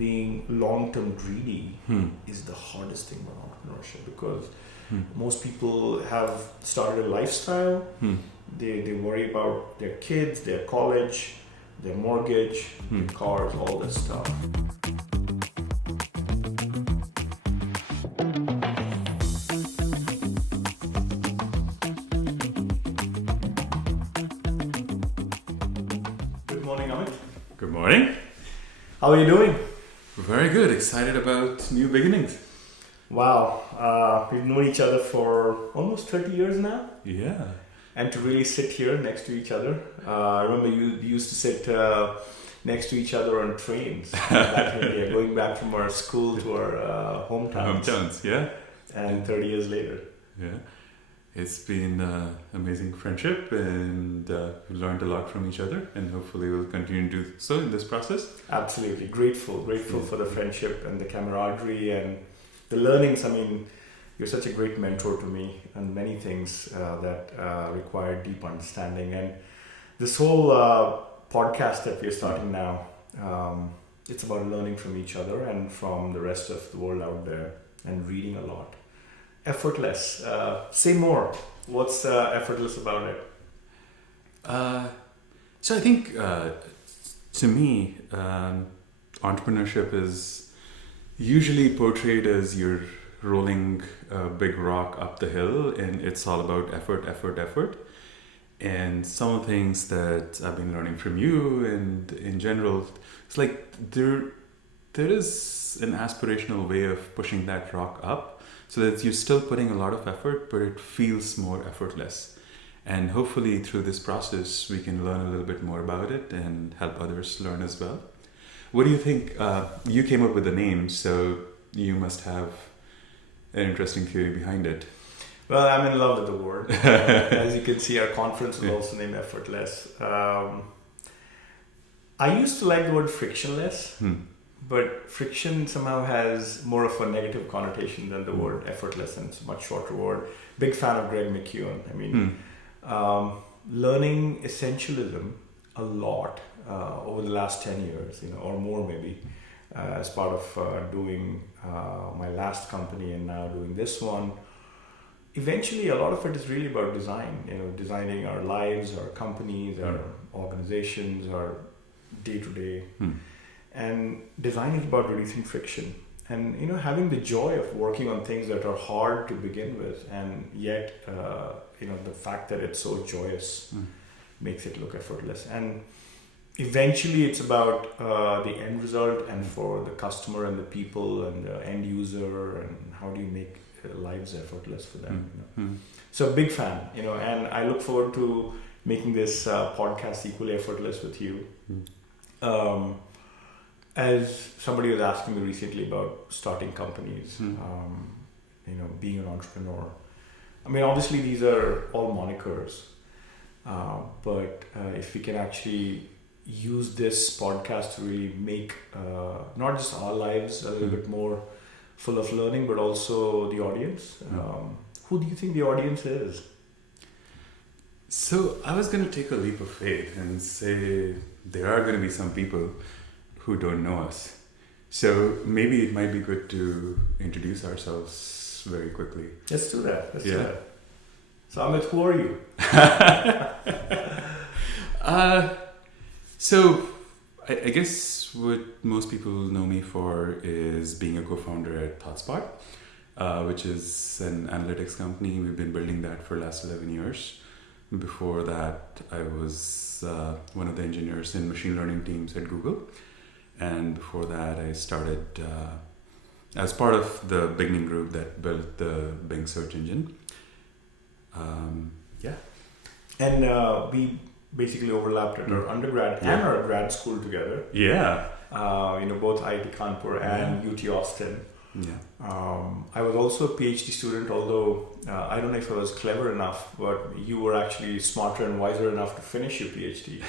being long-term greedy is the hardest thing about entrepreneurship, because most people have started a lifestyle. They worry about their kids, their college, their mortgage, their cars, all this stuff. Good morning, Amit. Good morning. How are you doing? Very good. Excited about new beginnings. Wow, we've known each other for almost 30 years now. Yeah. And to really sit here next to each other. I remember you used to sit next to each other on trains back in India, going back from our school to our hometowns. Hometowns, yeah. And 30 years later. Yeah. It's been amazing friendship, and we learned a lot from each other, and hopefully we'll continue to do so in this process. Absolutely. Grateful for the friendship and the camaraderie and the learnings. I mean, you're such a great mentor to me and many things that require deep understanding. And this whole podcast that we're starting now, it's about learning from each other and from the rest of the world out there, and reading a lot. Effortless. Say more. What's effortless about it? So I think, to me, entrepreneurship is usually portrayed as you're rolling a big rock up the hill, and it's all about effort. And some of the things that I've been learning from you and in general, it's like there is an aspirational way of pushing that rock up, so that you're still putting a lot of effort, but it feels more effortless. And hopefully through this process, we can learn a little bit more about it and help others learn as well. What do you think? You came up with the name, so you must have an interesting theory behind it. Well, I'm in love with the word. As you can see, our conference is also named Effortless. I used to like the word frictionless, but friction somehow has more of a negative connotation than the word effortless, and it's a much shorter word. Big fan of Greg McKeown. I mean, learning essentialism a lot over the last 10 years, or more maybe, as part of doing my last company and now doing this one. Eventually, a lot of it is really about design, designing our lives, our companies, our organizations, our day-to-day. And design is about reducing friction and, having the joy of working on things that are hard to begin with, and yet, the fact that it's so joyous makes it look effortless. And eventually it's about the end result, and for the customer and the people and the end user, and how do you make lives effortless for them. So big fan, and I look forward to making this podcast equally effortless with you. As somebody was asking me recently about starting companies, being an entrepreneur. I mean, obviously these are all monikers, but if we can actually use this podcast to really make not just our lives a little bit more full of learning, but also the audience. Who do you think the audience is? So I was going to take a leap of faith and say there are going to be some people who don't know us. So maybe it might be good to introduce ourselves very quickly. Let's do that. Do that. So Amit, who are you? So I guess what most people know me for is being a co-founder at ThoughtSpot, which is an analytics company. We've been building that for the last 11 years. Before that, I was one of the engineers in machine learning teams at Google. And before that, I started as part of the beginning group that built the Bing search engine. And we basically overlapped at our undergrad and our grad school together. Yeah. Both IIT Kanpur and UT Austin. Yeah. I was also a PhD student, although I don't know if I was clever enough, but you were actually smarter and wiser enough to finish your PhD.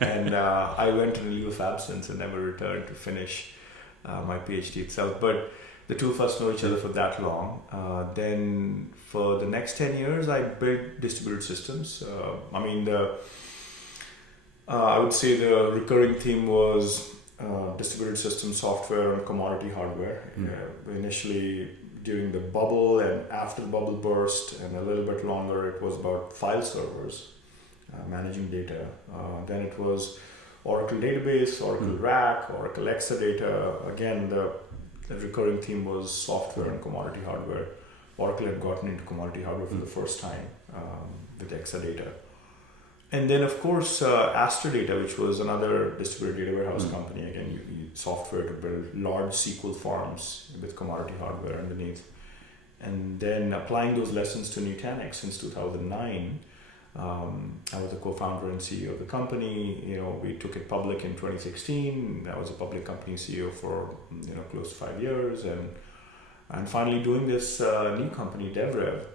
And I went on a leave of absence and never returned to finish my PhD itself. But the two of us know each other for that long. Then for the next 10 years, I built distributed systems. I would say the recurring theme was distributed system software and commodity hardware. Initially during the bubble, and after the bubble burst, and a little bit longer, it was about file servers, managing data. Then it was Oracle database, Oracle RAC, Oracle Exadata. Again, the recurring theme was software and commodity hardware. Oracle had gotten into commodity hardware for the first time with Exadata. And then, of course, Astrodata, which was another distributed data warehouse company. Again, you software to build large SQL farms with commodity hardware underneath. And then applying those lessons to Nutanix since 2009. I was a co-founder and CEO of the company. We took it public in 2016. I was a public company CEO for close to 5 years, and finally doing this new company, DevRev,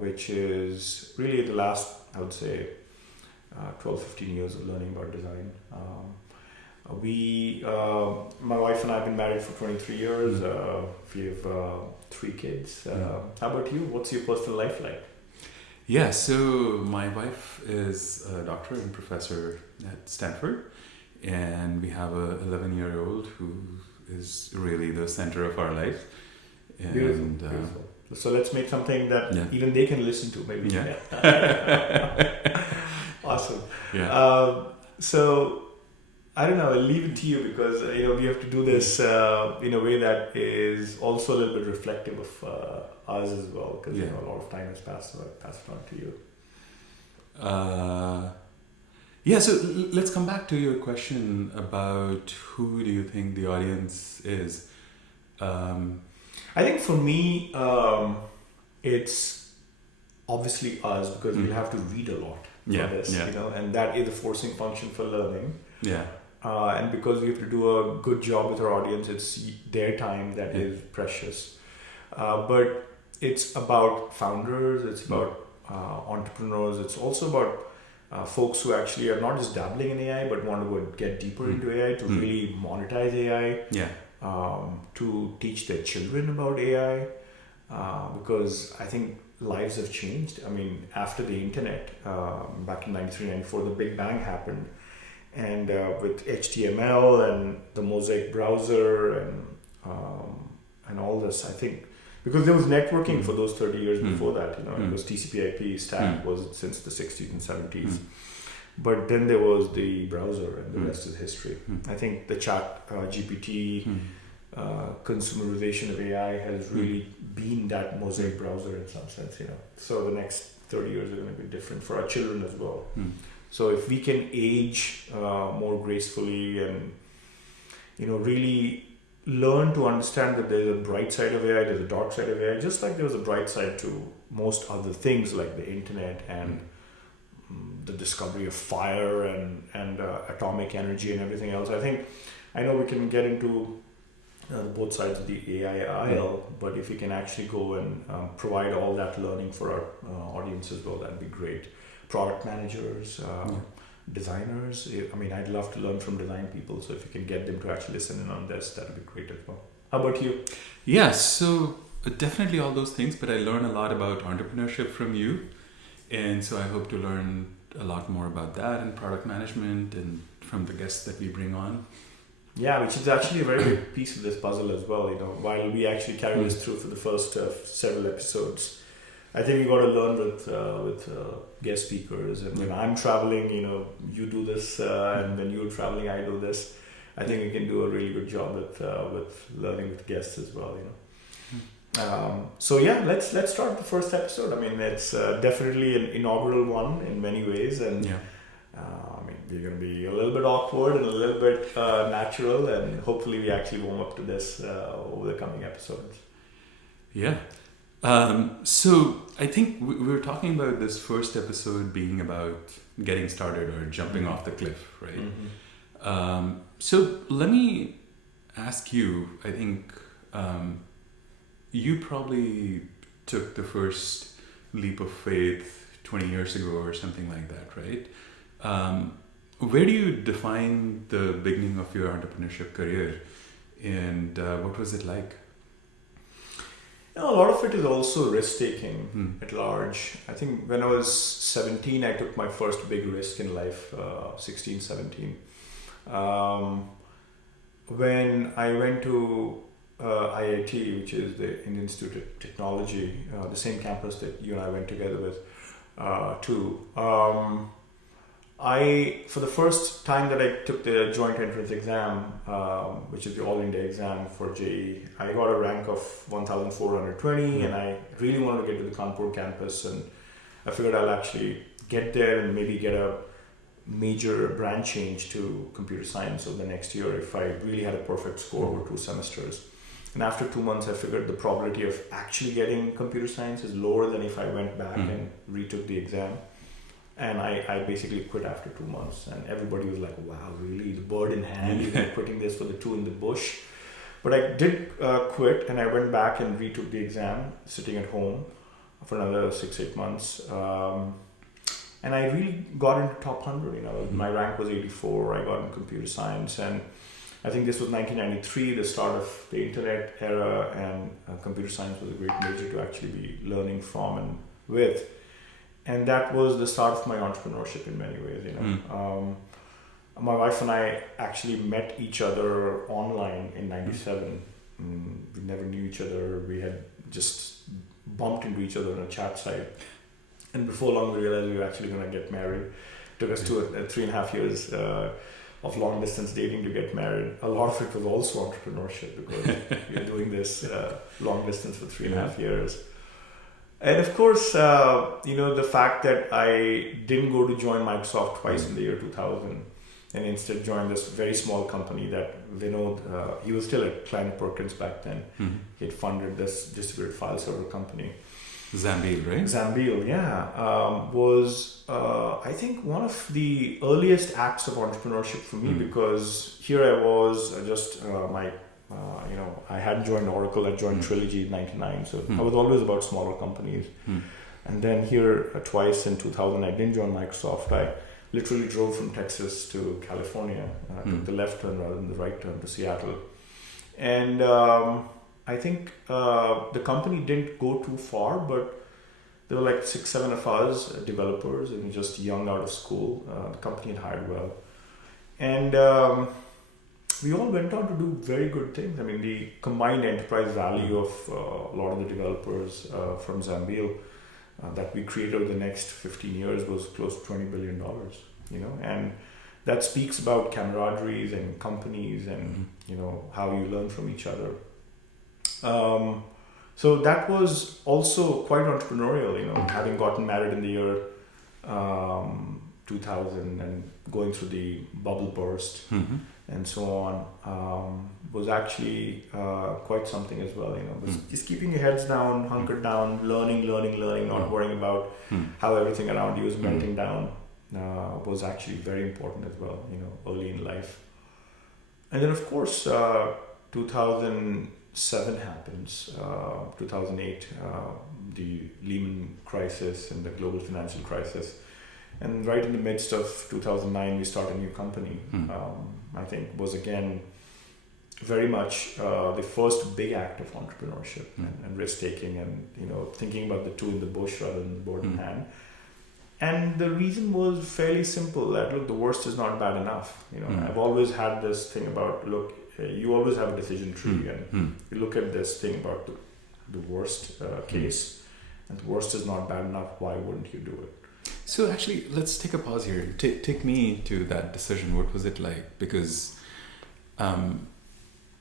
which is really the last, I would say, 12-15 years of learning about design. My wife and I have been married for 23 years. We have 3 kids. How about you? What's your personal life like? Yeah, so my wife is a doctor and professor at Stanford, and we have a 11-year-old who is really the center of our life. And, beautiful. So let's make something that even they can listen to, maybe. Yeah. Awesome. Yeah. So I don't know, I'll leave it to you, because we have to do this in a way that is also a little bit reflective of us as well, because a lot of time has passed, so I pass it on to you. So let's come back to your question about who do you think the audience is. I think for me, it's obviously us, because we'll have to read a lot for this, and that is the forcing function for learning. Yeah. And because we have to do a good job with our audience, it's their time that is precious. But it's about founders, it's about entrepreneurs, it's also about folks who actually are not just dabbling in AI, but want to get deeper into AI, to really monetize AI, to teach their children about AI, because I think lives have changed. I mean, after the internet, back in 93, 94, the Big Bang happened. And with HTML and the Mosaic browser and all this, I think, because there was networking for those 30 years before that, it was TCP/IP stack was since the 60s and 70s. But then there was the browser, and the rest is history. I think the chat GPT consumerization of AI has really been that Mosaic browser in some sense, So the next 30 years are going to be different for our children as well. So if we can age more gracefully and, really learn to understand that there's a bright side of AI, there's a dark side of AI, just like there's a bright side to most other things like the internet and the discovery of fire and atomic energy and everything else. I know we can get into both sides of the AI aisle, but if we can actually go and provide all that learning for our audience as well, that'd be great. Product managers, designers. I'd love to learn from design people. So if you can get them to actually listen in on this, that would be great as well. How about you? Yeah, so definitely all those things, but I learn a lot about entrepreneurship from you. And so I hope to learn a lot more about that and product management and from the guests that we bring on. Yeah, which is actually a very big piece of this puzzle as well. While we actually carry this through for the first several episodes, I think we got to learn with guest speakers. And when I'm traveling, you do this, and when you're traveling, I do this. I think we can do a really good job with learning with guests as well. So let's start the first episode. It's definitely an inaugural one in many ways, and we're going to be a little bit awkward and a little bit natural, and hopefully we actually warm up to this over the coming episodes. Yeah. So I think we were talking about this first episode being about getting started or jumping off the cliff, right? So let me ask you, I think you probably took the first leap of faith 20 years ago or something like that, right? Where do you define the beginning of your entrepreneurship career, and what was it like? A lot of it is also risk-taking at large. I think when I was 17, I took my first big risk in life, 16, 17. when I went to IIT, which is the Indian Institute of Technology, the same campus that you and I went together with, too. For the first time that I took the joint entrance exam, which is the All India exam for JEE, I got a rank of 1,420, and I really wanted to get to the Kanpur campus, and I figured I'll actually get there and maybe get a major brand change to computer science over the next year if I really had a perfect score over 2 semesters. And after 2 months, I figured the probability of actually getting computer science is lower than if I went back and retook the exam. And I basically quit after 2 months, and everybody was like, wow, really? The bird in hand, you're quitting this for the two in the bush. But I did quit, and I went back and retook the exam, sitting at home for another 6-8 months. And I really got into top 100, my rank was 84, I got in computer science. And I think this was 1993, the start of the internet era, and computer science was a great major to actually be learning from and with. And that was the start of my entrepreneurship in many ways, My wife and I actually met each other online in 97. We never knew each other. We had just bumped into each other on a chat site. And before long, we realized we were actually going to get married. It took us 3.5 years of long distance dating to get married. A lot of it was also entrepreneurship because we were doing this long distance for 3.5 years. And of course, the fact that I didn't go to join Microsoft twice in the year 2000 and instead joined this very small company that Vinod, he was still at Kleiner Perkins back then. He had funded this distributed file server company. Zambil, right? Zambil, yeah. Was, I think, one of the earliest acts of entrepreneurship for me because here I was just I hadn't joined Oracle, I joined Trilogy in 99, so I was always about smaller companies. And then here twice in 2000, I didn't join Microsoft. I literally drove from Texas to California, took the left turn rather than the right turn to Seattle. And I think the company didn't go too far, but there were like 6-7 of us, developers, and just young out of school. The company had hired well. And we all went on to do very good things. I mean, the combined enterprise value of a lot of the developers from Zambil that we created over the next 15 years was close to $20 billion, and that speaks about camaraderies and companies and, how you learn from each other. So that was also quite entrepreneurial, having gotten married in the year 2000 and going through the bubble burst. And so on, was actually quite something as well, Just keeping your heads down, hunkered down, learning, not worrying about how everything around you is melting down, was actually very important as well, early in life. And then, of course, 2007 happens, 2008, the Lehman crisis and the global financial crisis. And right in the midst of 2009, we start a new company. I think was again very much the first big act of entrepreneurship and risk taking, and thinking about the two in the bush rather than the bird in hand. And the reason was fairly simple: that look, the worst is not bad enough. I've always had this thing about you always have a decision tree, and you look at this thing about the worst case, and the worst is not bad enough. Why wouldn't you do it? So actually, let's take a pause here. Take me to that decision. What was it like? Because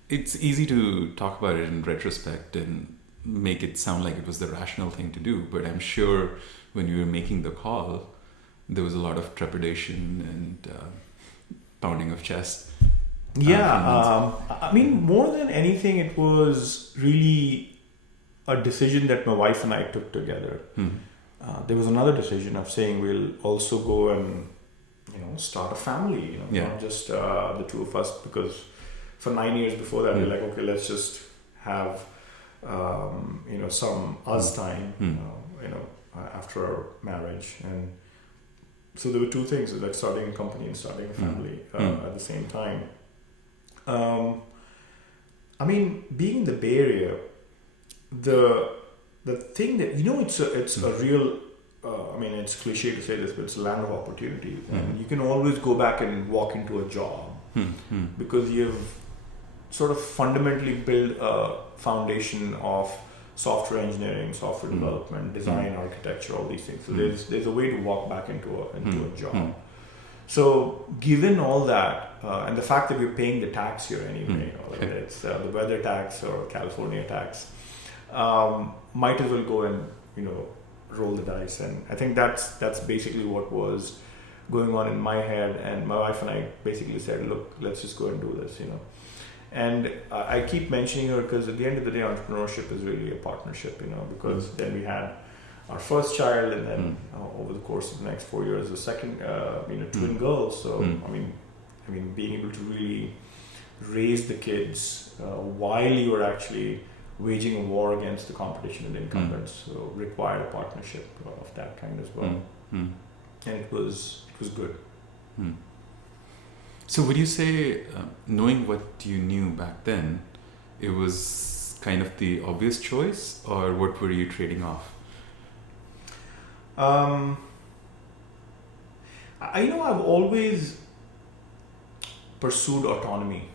it's easy to talk about it in retrospect and make it sound like it was the rational thing to do. But I'm sure when you were making the call, there was a lot of trepidation and pounding of chest. Yeah. I mean, more than anything, it was really a decision that my wife and I took together. There was another decision of saying we'll also go and start a family, not just the two of us, because for 9 years before that we were like, okay, let's just have some us time after our marriage. And so there were two things, like starting a company and starting a family at the same time. I mean, being in the Bay Area, the thing that it's a real it's cliche to say this, but it's a land of opportunity, and you can always go back and walk into a job because you've sort of fundamentally build a foundation of software engineering, software development, design, architecture, all these things. So there's a way to walk back into a job. So given all that, and the fact that we're paying the tax here anyway, whether it's the weather tax or California tax, might as well go and roll the dice. And I think that's basically what was going on in my head. And my wife and I basically said, look, let's just go and do this, And I keep mentioning her because at the end of the day, entrepreneurship is really a partnership, because then we had our first child, and then over the course of the next 4 years, the second, twin girls. So I mean, being able to really raise the kids while you are actually waging a war against the competition and the incumbents, so required a partnership of that kind as well. And it was good. So would you say, knowing what you knew back then, it was kind of the obvious choice, or what were you trading off? I've always pursued autonomy.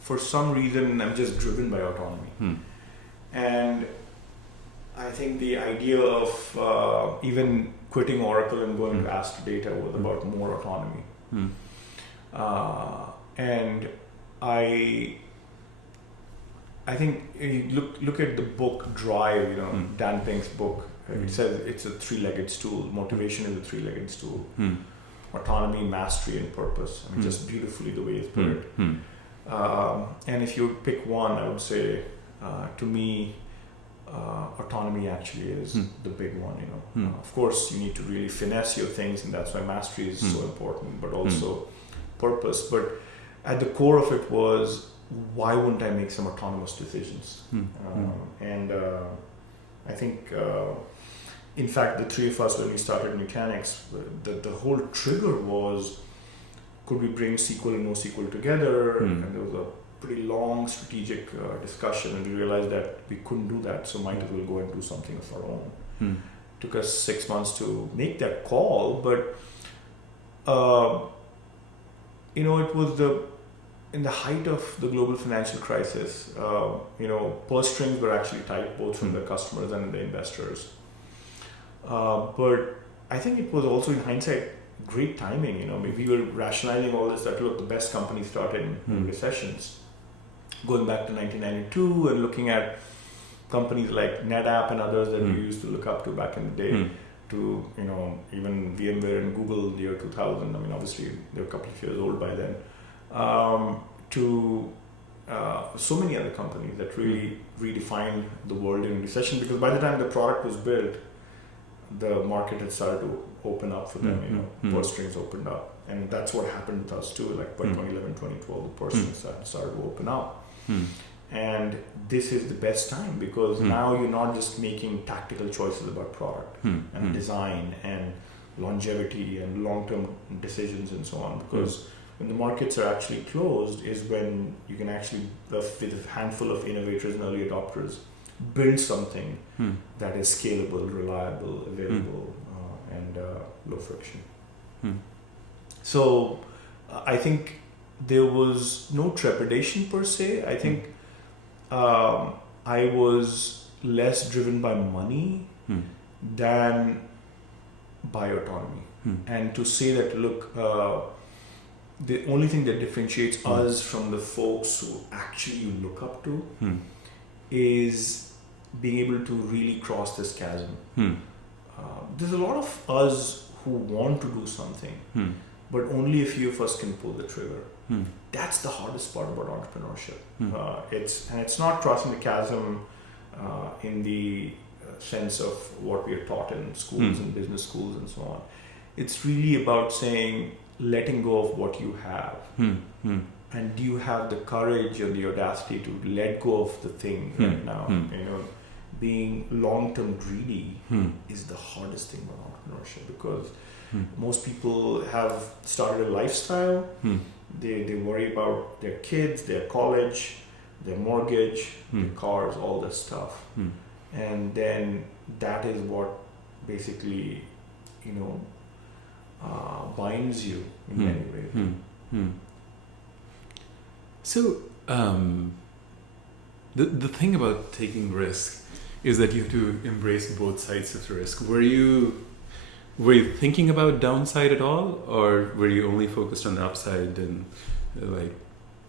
For some reason, I'm just driven by autonomy. And I think the idea of even quitting Oracle and going to Astrodata was about more autonomy. And I think you look at the book Drive, Dan Pink's book. It says it's a three-legged stool. Motivation is a three-legged stool. Autonomy, mastery, and purpose. I mean, just beautifully the way it's put it. And if you pick one, I would say, to me, autonomy actually is the big one. Of course, you need to really finesse your things, and that's why mastery is so important. But also purpose. But at the core of it was, why wouldn't I make some autonomous decisions? And I think, in fact, the three of us, when we started Nutanix, the whole trigger was, could we bring SQL and NoSQL together? And there was a pretty long strategic discussion, and we realized that we couldn't do that, so might as well go and do something of our own. Took us 6 months to make that call, but it was in the height of the global financial crisis. Purse strings were actually tight, both from the customers and the investors. But I think it was also, in hindsight, great timing. We were rationalizing all this, that look, the best companies started in recessions, going back to 1992 and looking at companies like NetApp and others that we used to look up to back in the day, to even VMware and Google, the year 2000. I mean, obviously they're a couple of years old by then. To so many other companies that really redefined the world in recession, because by the time the product was built, the market had started to open up for them. Purse strings opened up, and that's what happened with us too. Like by 2011, 2012, the purse strings started to open up. And this is the best time, because now you're not just making tactical choices about product and design and longevity and long-term decisions and so on, because when the markets are actually closed is when you can actually, with a handful of innovators and early adopters, build something that is scalable, reliable, available, and low friction. So I think there was no trepidation per se. I think I was less driven by money than by autonomy. And to say that, look, the only thing that differentiates us from the folks who actually you look up to is being able to really cross this chasm. There's a lot of us who want to do something, but only a few of us can pull the trigger. That's the hardest part about entrepreneurship. It's not crossing the chasm in the sense of what we are taught in schools and business schools and so on. It's really about saying, letting go of what you have. And do you have the courage and the audacity to let go of the thing right now? Being long-term greedy is the hardest thing about entrepreneurship, because most people have started a lifestyle. They worry about their kids, their college, their mortgage, their cars, all this stuff. And then that is what basically, binds you in many ways. So the thing about taking risk is that you have to embrace both sides of the risk. Were you thinking about downside at all, or were you only focused on the upside and like,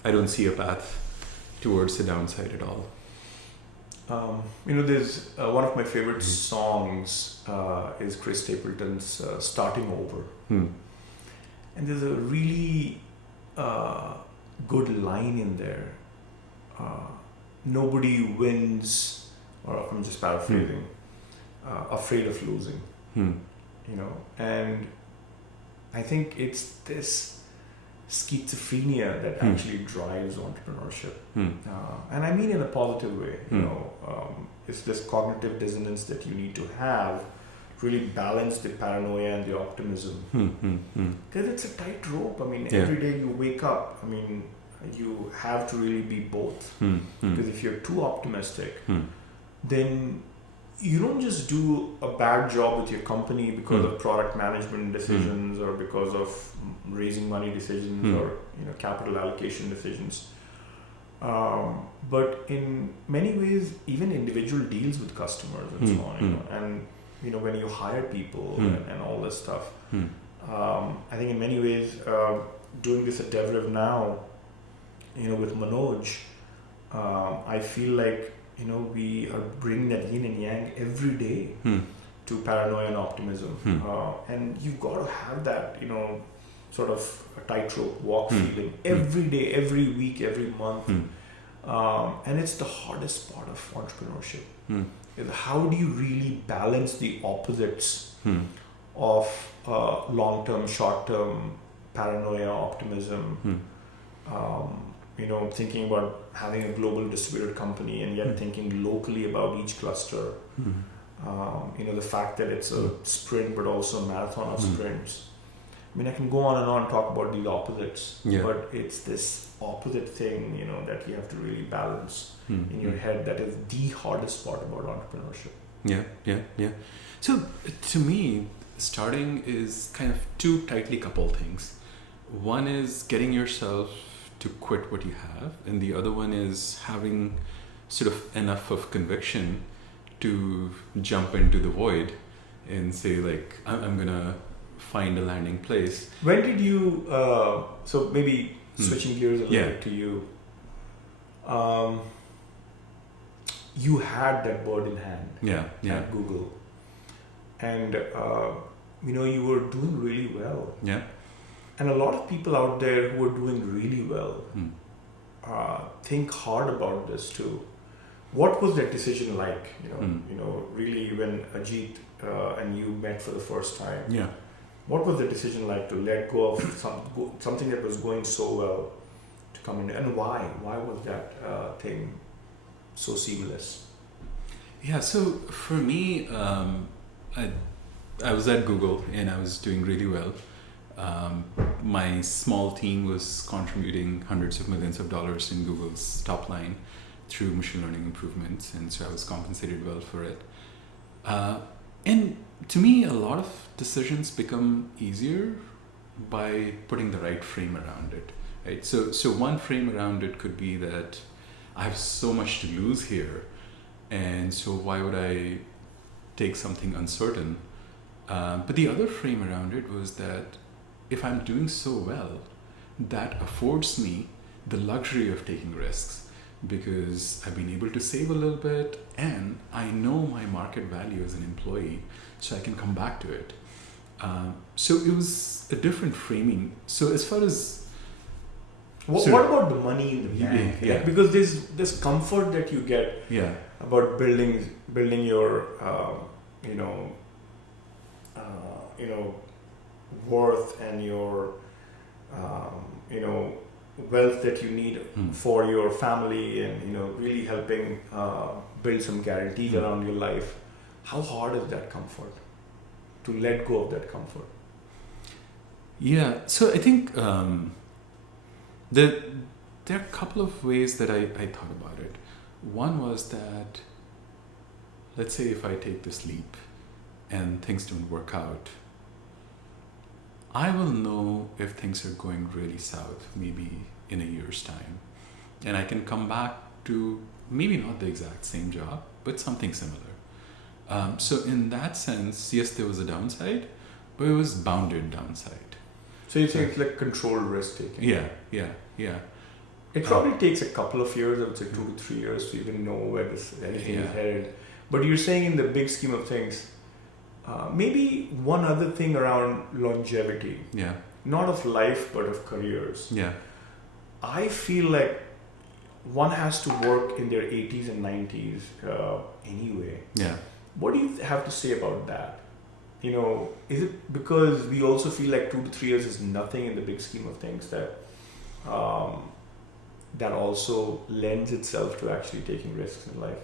I don't see a path towards the downside at all? There's one of my favorite songs is Chris Stapleton's Starting Over. And there's a really good line in there. Nobody wins, or I'm just paraphrasing, afraid of losing. And I think it's this schizophrenia that actually drives entrepreneurship. And I mean in a positive way, it's this cognitive dissonance that you need to have to really balance the paranoia and the optimism. Because it's a tightrope. I mean, every day you wake up, you have to really be both. Because if you're too optimistic, then you don't just do a bad job with your company because of product management decisions or because of raising money decisions or capital allocation decisions. But in many ways, even individual deals with customers and so on, and when you hire people and all this stuff. I think in many ways, doing this at DevRev now, with Manoj, I feel like we are bringing that yin and yang every day to paranoia and optimism. And you've got to have that, sort of a tightrope walk feeling every day, every week, every month. And it's the hardest part of entrepreneurship. Is how do you really balance the opposites of long-term, short-term paranoia, optimism, thinking about having a global distributed company and yet thinking locally about each cluster. The fact that it's a sprint but also a marathon of sprints. I can go on and on and talk about these opposites, but it's this opposite thing, that you have to really balance in your head. That is the hardest part about entrepreneurship. Yeah. So to me, starting is kind of two tightly coupled things. One is getting yourself to quit what you have, and the other one is having sort of enough of conviction to jump into the void and say, like, I'm gonna find a landing place. When did you so maybe switching gears a little bit to you, you had that bird in hand at Google, and you were doing really well. And a lot of people out there who are doing really well think hard about this too. What was that decision like? Really when Ajit and you met for the first time. What was the decision like to let go of something that was going so well to come in, and why? Why was that thing so seamless? Yeah. So for me, I was at Google and I was doing really well. My small team was contributing hundreds of millions of dollars in Google's top line through machine learning improvements, and so I was compensated well for it. And to me, a lot of decisions become easier by putting the right frame around it, right? So one frame around it could be that I have so much to lose here, and so why would I take something uncertain? But the other frame around it was that if I'm doing so well, that affords me the luxury of taking risks because I've been able to save a little bit and I know my market value as an employee, so I can come back to it. So it was a different framing. So as far as... What about the money in the bank? Yeah. Because there's this comfort that you get about building your, worth and your wealth that you need for your family, and really helping build some guarantees around your life. How hard is that comfort to let go of that comfort? So I think there are a couple of ways that I thought about it. One was that, let's say if I take this leap and things don't work out, I will know if things are going really south, maybe in a year's time. and I can come back to maybe not the exact same job, but something similar. So in that sense, yes, there was a downside, but it was bounded downside. So you think it's like controlled risk taking? Yeah. It probably takes a couple of years, I would say 2 to 3 years, to even know where anything is headed. But you're saying in the big scheme of things, maybe one other thing around longevity. Yeah. Not of life, but of careers. Yeah. I feel like one has to work in their 80s and 90s anyway. Yeah. What do you have to say about that? Is it because we also feel like 2 to 3 years is nothing in the big scheme of things that that also lends itself to actually taking risks in life?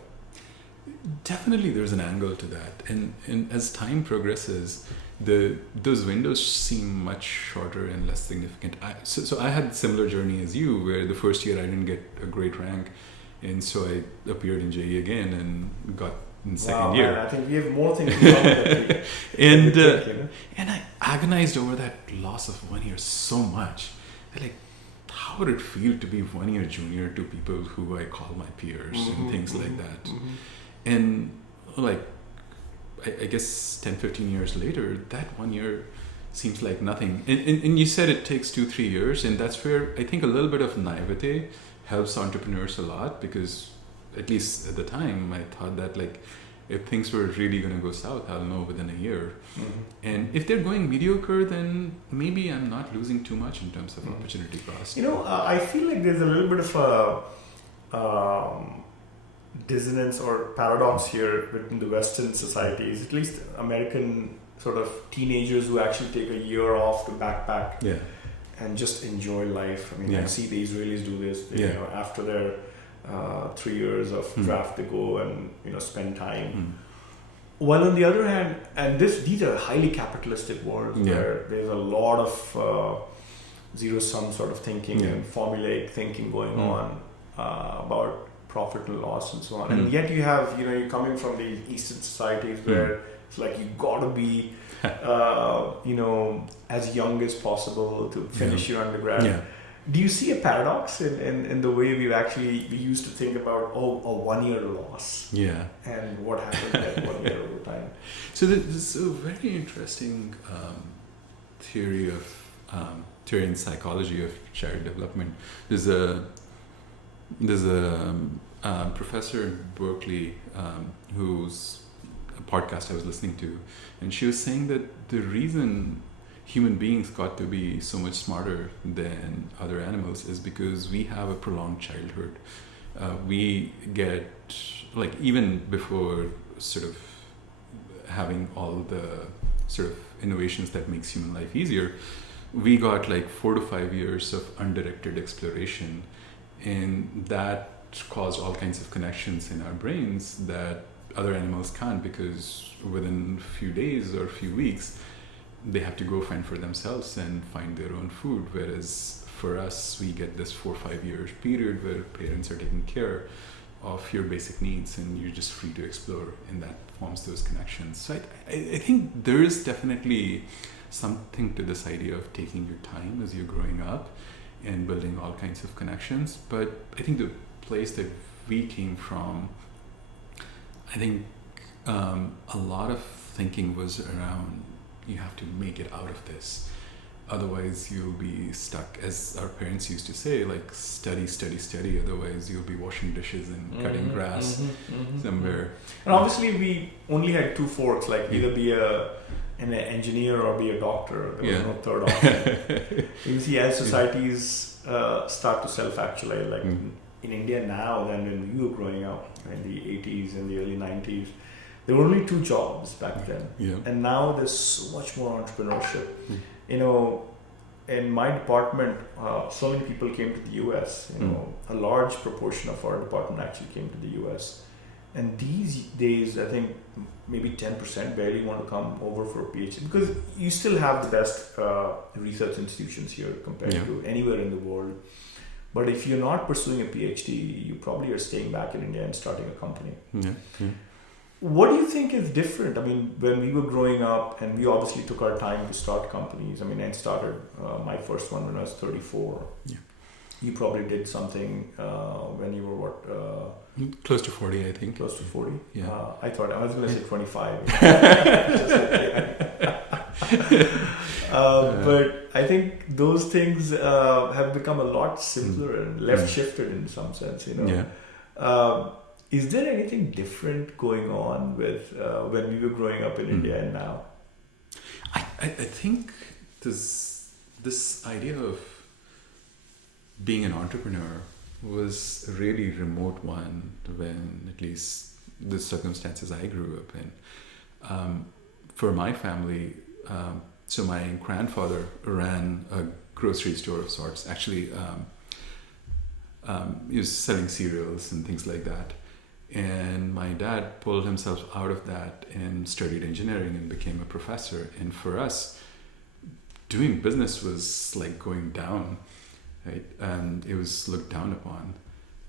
Definitely there's an angle to that. And as time progresses, those windows seem much shorter and less significant. So I had a similar journey as you, where the first year I didn't get a great rank, and so I appeared in JE again and got in second year. Man, I think we have more things in common and I agonized over that loss of 1 year so much. Like, how would it feel to be 1 year junior to people who I call my peers and things like that? And like, I guess 10, 15 years later, that 1 year seems like nothing. And you said it takes 2-3 years, and that's where I think a little bit of naivete helps entrepreneurs a lot, because at least at the time I thought that like, if things were really going to go south, I'll know within a year. And if they're going mediocre, then maybe I'm not losing too much in terms of opportunity cost. I feel like there's a little bit of a dissonance or paradox here within the Western societies, at least American sort of teenagers who actually take a year off to backpack and just enjoy life. I mean, I see the Israelis do this. They, after their 3 years of draft, they go and spend time. While on the other hand, and these are highly capitalistic worlds where there's a lot of zero-sum sort of thinking and formulaic thinking going on about profit and loss and so on. And yet you have, you're coming from the Eastern societies where it's like you gotta be, as young as possible to finish your undergrad. Yeah. Do you see a paradox in the way we used to think about, a 1 year loss? Yeah. And what happened that 1 year over time? So there's a very interesting theory in psychology of child development. There's a professor in Berkeley whose podcast I was listening to, and she was saying that the reason human beings got to be so much smarter than other animals is because we have a prolonged childhood. We get, like, even before sort of having all the sort of innovations that makes human life easier, we got like 4 to 5 years of undirected exploration, and that caused all kinds of connections in our brains that other animals can't, because within a few days or a few weeks they have to go find for themselves and find their own food, whereas for us we get this 4 or 5 years period where parents are taking care of your basic needs and you're just free to explore, and that forms those connections. So I think there is definitely something to this idea of taking your time as you're growing up and building all kinds of connections. But I think the place that we came from, I think a lot of thinking was around, you have to make it out of this, otherwise you'll be stuck, as our parents used to say, like study, otherwise you'll be washing dishes and cutting grass somewhere. And obviously we only had 2 forks, like either be an engineer or be a doctor. There was no third option. You see, as societies start to self-actualize, like in India now than when we were growing up in the 80s and the early 90s, there were only 2 jobs back then. And now there's so much more entrepreneurship. In my department, so many people came to the US. A large proportion of our department actually came to the US. And these days, I think maybe 10% barely want to come over for a PhD, because you still have the best research institutions here compared to anywhere in the world. But if you're not pursuing a PhD, you probably are staying back in India and starting a company. What do you think is different? I mean, when we were growing up, and we obviously took our time to start companies. I mean, I started my first one when I was 34. You probably did something when you were what? Close to 40, I think. Close to 40? Yeah. I thought I was going to say 25. But I think those things have become a lot simpler and left shifted in some sense, Yeah. Is there anything different going on with when we were growing up in India and now? I think this idea of being an entrepreneur was a really remote one when at least the circumstances I grew up in. For my family, so my grandfather ran a grocery store of sorts. Actually, he was selling cereals and things like that. And my dad pulled himself out of that and studied engineering and became a professor. And for us, doing business was like going down, right? And it was looked down upon.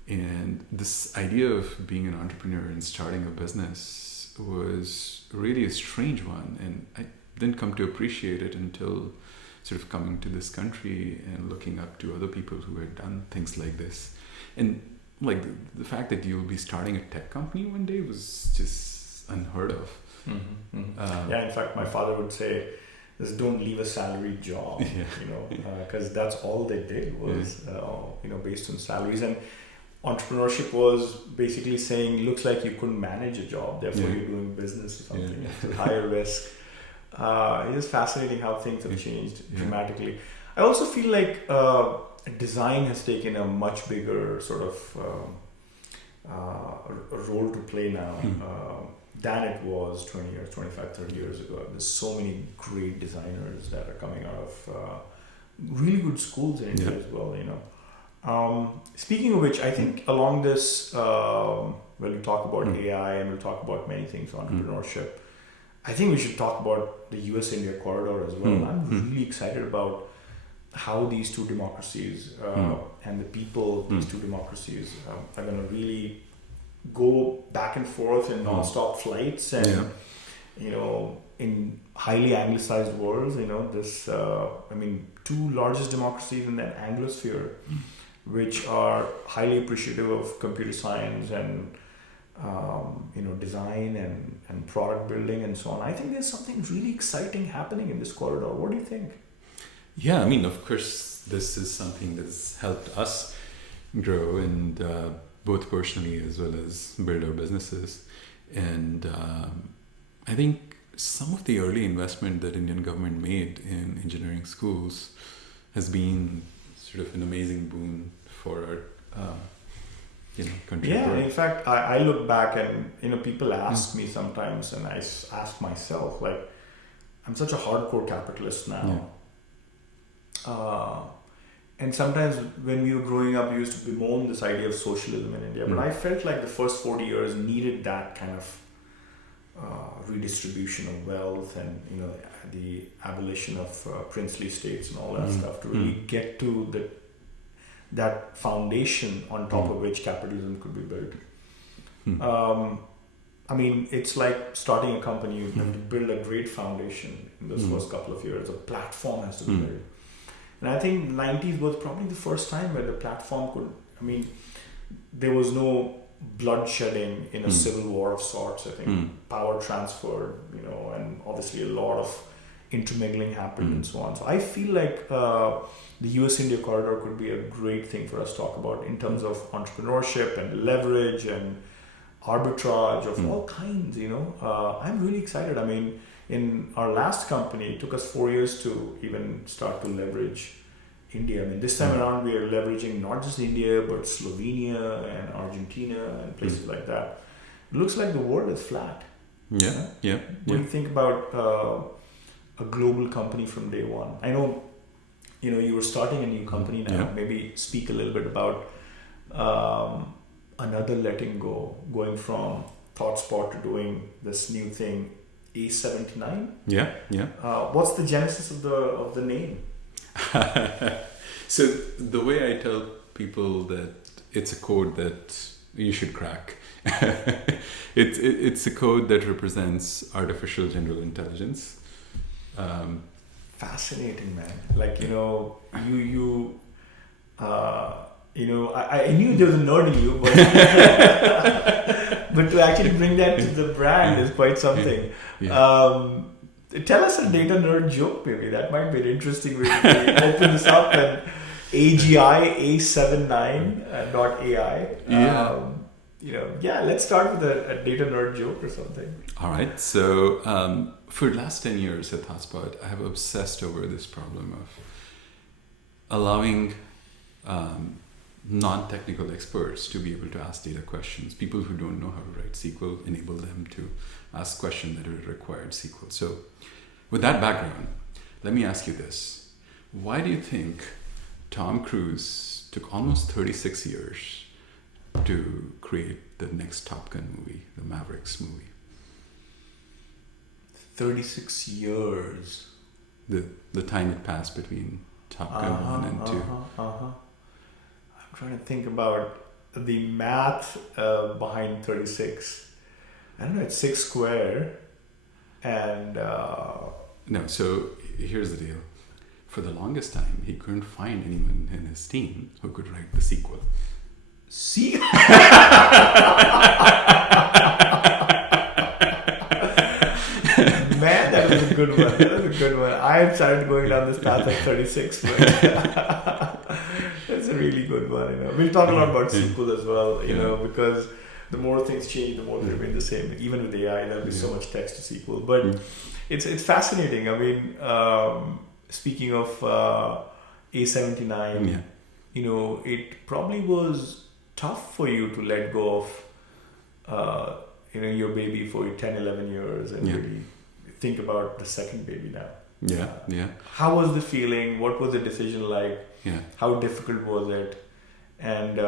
And this idea of being an entrepreneur and starting a business was really a strange one. And I didn't come to appreciate it until sort of coming to this country and looking up to other people who had done things like this. And like the fact that you'll be starting a tech company one day was just unheard of. Mm-hmm, mm-hmm. In fact, my father would say, just don't leave a salaried job, because that's all they did was, based on salaries. And entrepreneurship was basically saying, looks like you couldn't manage a job, therefore you're doing business or something. It's a higher risk. It is fascinating how things have changed dramatically. I also feel like design has taken a much bigger sort of role to play now than it was 20 years, 25, 30 years ago. There's so many great designers that are coming out of really good schools in India as well, Speaking of which, I think along this, when we talk about AI and we'll talk about many things, entrepreneurship, I think we should talk about the US-India corridor as well. I'm really excited about how these two democracies and the people of these two democracies are going to really go back and forth in non-stop flights and in highly anglicized worlds. This two largest democracies in that Anglosphere, which are highly appreciative of computer science and design and product building and so on. I think there's something really exciting happening in this corridor. What do you think? Yeah, of course, this is something that's helped us grow and both personally as well as build our businesses. And I think some of the early investment that Indian government made in engineering schools has been sort of an amazing boon for our country. Yeah, in fact, I look back and people ask me sometimes, and I ask myself, like, I'm such a hardcore capitalist now. And sometimes when we were growing up, we used to bemoan this idea of socialism in India. But I felt like the first 40 years needed that kind of redistribution of wealth and the abolition of princely states and all that stuff to really get to that foundation on top of which capitalism could be built. It's like starting a company. You have to build a great foundation in those first couple of years. A platform has to be built. And I think 90s was probably the first time where the platform could, there was no bloodshedding in a civil war of sorts. I think power transferred, and obviously a lot of intermingling happened and so on. So I feel like the US-India corridor could be a great thing for us to talk about in terms of entrepreneurship and leverage and arbitrage of all kinds, I'm really excited. In our last company, it took us 4 years to even start to leverage India. This time around, we are leveraging not just India, but Slovenia and Argentina and places like that. It looks like the world is flat. Yeah. What do you think about a global company from day one? I know, you were starting a new company now. Yeah. Maybe speak a little bit about another letting go, going from ThoughtSpot to doing this new thing, A79. Yeah. What's the genesis of the name? So the way I tell people that it's a code that you should crack. It's a code that represents artificial general intelligence. Fascinating, man. Like, you I knew there was a nerd in you, but but to actually bring that to the brand is quite something. Yeah. Tell us a data nerd joke, maybe. That might be an interesting way to open this up. And AGI A79.ai. Let's start with a data nerd joke or something. All right. So for the last 10 years at ThoughtSpot, I have obsessed over this problem of allowing non-technical experts to be able to ask data questions. People who don't know how to write SQL, enable them to ask questions that are required SQL. So with that background, let me ask you this. Why do you think Tom Cruise took almost 36 years to create the next Top Gun movie, the Mavericks movie? 36 years. The time it passed between Top Gun 1 and 2. I'm trying to think about the math behind 36. I don't know, it's 6 square. And... No, so here's the deal. For the longest time, he couldn't find anyone in his team who could write the sequel. See? Man, that was a good one. I started going down this path at 36. But that's a really good one. We'll talk a lot about SQL as well, because the more things change, the more they remain the same. Even with AI, there'll be so much text to SQL. But it's fascinating. I mean, speaking of A79, it probably was tough for you to let go of your baby for 10, 11 years and really think about the second baby now. How was the feeling? What was the decision like? How difficult was it? And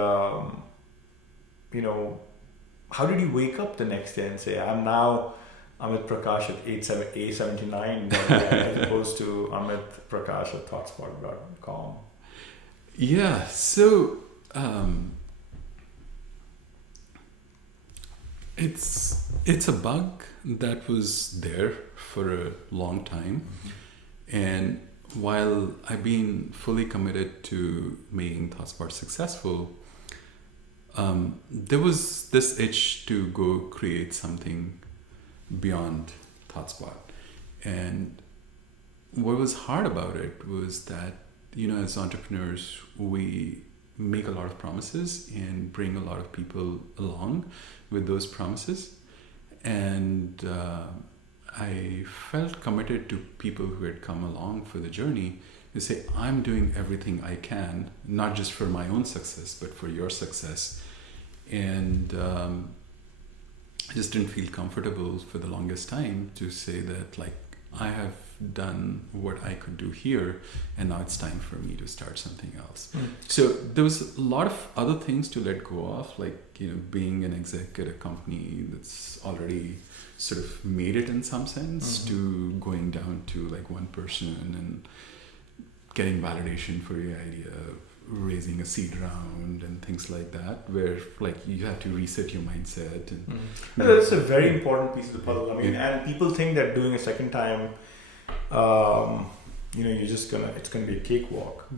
how did you wake up the next day and say, I'm now Amit Prakash at A79 as opposed to Amit Prakash at ThoughtSpot.com? Yeah, so it's a bug that was there for a long time. And while I've been fully committed to making ThoughtSpot successful, there was this itch to go create something beyond ThoughtSpot. And what was hard about it was that, as entrepreneurs, we make a lot of promises and bring a lot of people along with those promises. And I felt committed to people who had come along for the journey to say, I'm doing everything I can, not just for my own success, but for your success. And I just didn't feel comfortable for the longest time to say that, I have done what I could do here, and now it's time for me to start something else. So there was a lot of other things to let go of, being an exec at a company that's already sort of made it in some sense, to going down to one person and getting validation for your idea, raising a seed round and things like that, where you have to reset your mindset. And that's a very important piece of the puzzle. I mean, and people think that doing a second time, it's gonna be a cakewalk.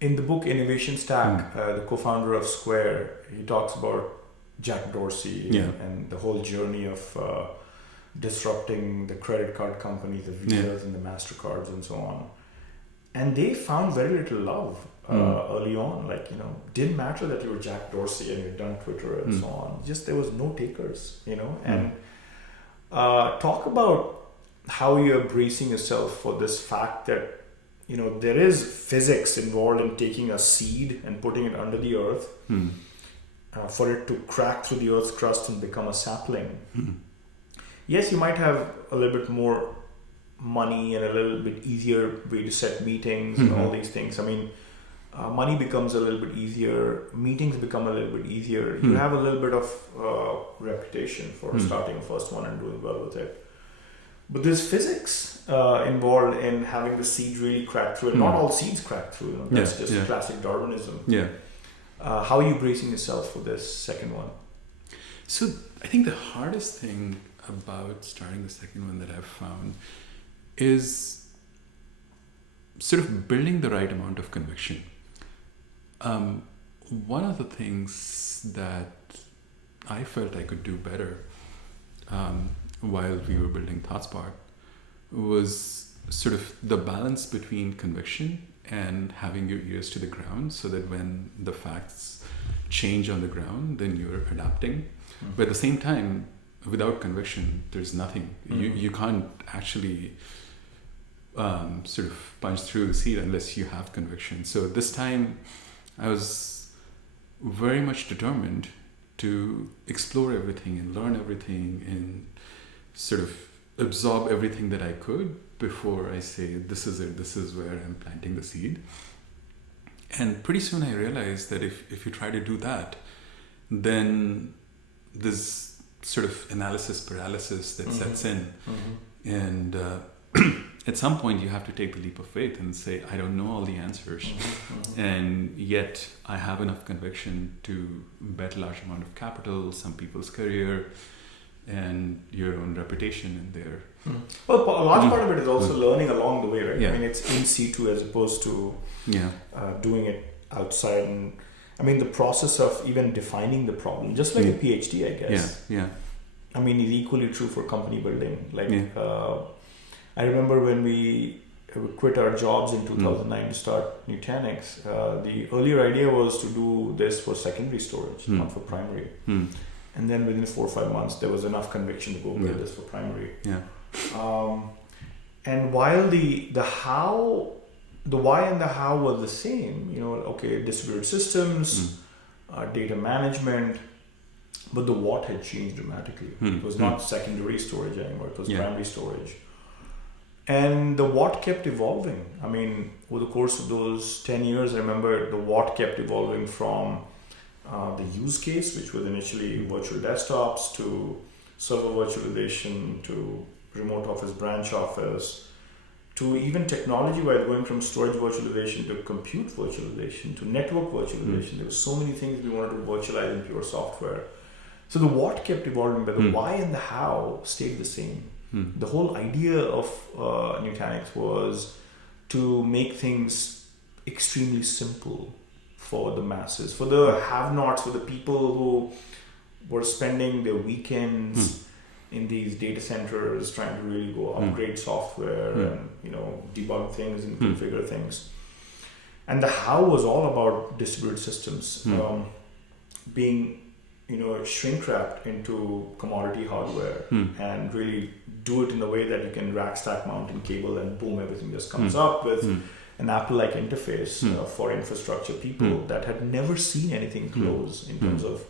In the book Innovation Stack, the co-founder of Square, he talks about Jack Dorsey and the whole journey of disrupting the credit card companies, the Visas and the MasterCards and so on. And they found very little love early on. Didn't matter that you were Jack Dorsey and you'd done Twitter and so on. Just there was no takers, And talk about how you're bracing yourself for this fact that, there is physics involved in taking a seed and putting it under the earth for it to crack through the earth's crust and become a sapling. Yes, you might have a little bit more money and a little bit easier way to set meetings and all these things. I mean, money becomes a little bit easier, meetings become a little bit easier. You have a little bit of reputation for starting a first one and doing well with it. But there's physics involved in having the seed really crack through. And not all seeds crack through. That's just classic Darwinism. How are you bracing yourself for this second one? So I think the hardest thing about starting the second one that I've found is sort of building the right amount of conviction. One of the things that I felt I could do better while we were building ThoughtSpot was sort of the balance between conviction and having your ears to the ground, so that when the facts change on the ground, then you're adapting. But at the same time, without conviction, there's nothing. You can't actually sort of punch through the seat unless you have conviction. So this time I was very much determined to explore everything and learn everything and sort of absorb everything that I could before I say, this is it, this is where I'm planting the seed. And pretty soon I realized that if you try to do that, then this sort of analysis paralysis that sets in. And at some point you have to take the leap of faith and say, I don't know all the answers. And yet I have enough conviction to bet a large amount of capital, some people's career, and your own reputation in there. Well, a large part of it is also learning along the way, right? Yeah. I mean, it's in situ as opposed to doing it outside. And I mean, the process of even defining the problem, just like a PhD, I guess. Yeah. I mean, is equally true for company building. Like, I remember when we quit our jobs in 2009 to start Nutanix, the earlier idea was to do this for secondary storage, not for primary. And then within 4 or 5 months, there was enough conviction to go build this for primary. And while the why and the how were the same, distributed systems, data management, but the what had changed dramatically. It was not secondary storage anymore, it was primary storage. And the what kept evolving. I mean, over the course of those 10 years, I remember the what kept evolving from the use case, which was initially virtual desktops, to server virtualization, to remote office, branch office, to even technology, while going from storage virtualization to compute virtualization to network virtualization. There were so many things we wanted to virtualize in pure software. So the what kept evolving, but the why and the how stayed the same. The whole idea of Nutanix was to make things extremely simple for the masses, for the have-nots, for the people who were spending their weekends in these data centers trying to really go upgrade software and debug things and configure things. And the how was all about distributed systems being shrink wrapped into commodity hardware and really do it in a way that you can rack stack mount and cable and boom, everything just comes up with an Apple-like interface for infrastructure people that had never seen anything close in terms of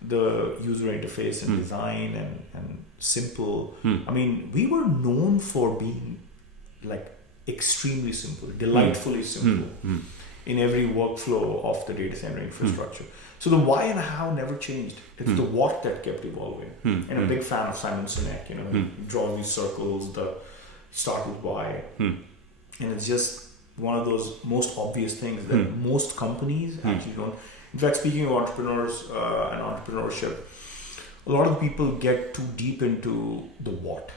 the user interface and design and simple. I mean, we were known for being like extremely simple, delightfully simple in every workflow of the data center infrastructure. So the why and how never changed. It's the what that kept evolving. And I'm a big fan of Simon Sinek. He draws these circles that start with why. And it's just one of those most obvious things that most companies actually don't. In fact, speaking of entrepreneurs and entrepreneurship, a lot of people get too deep into the what,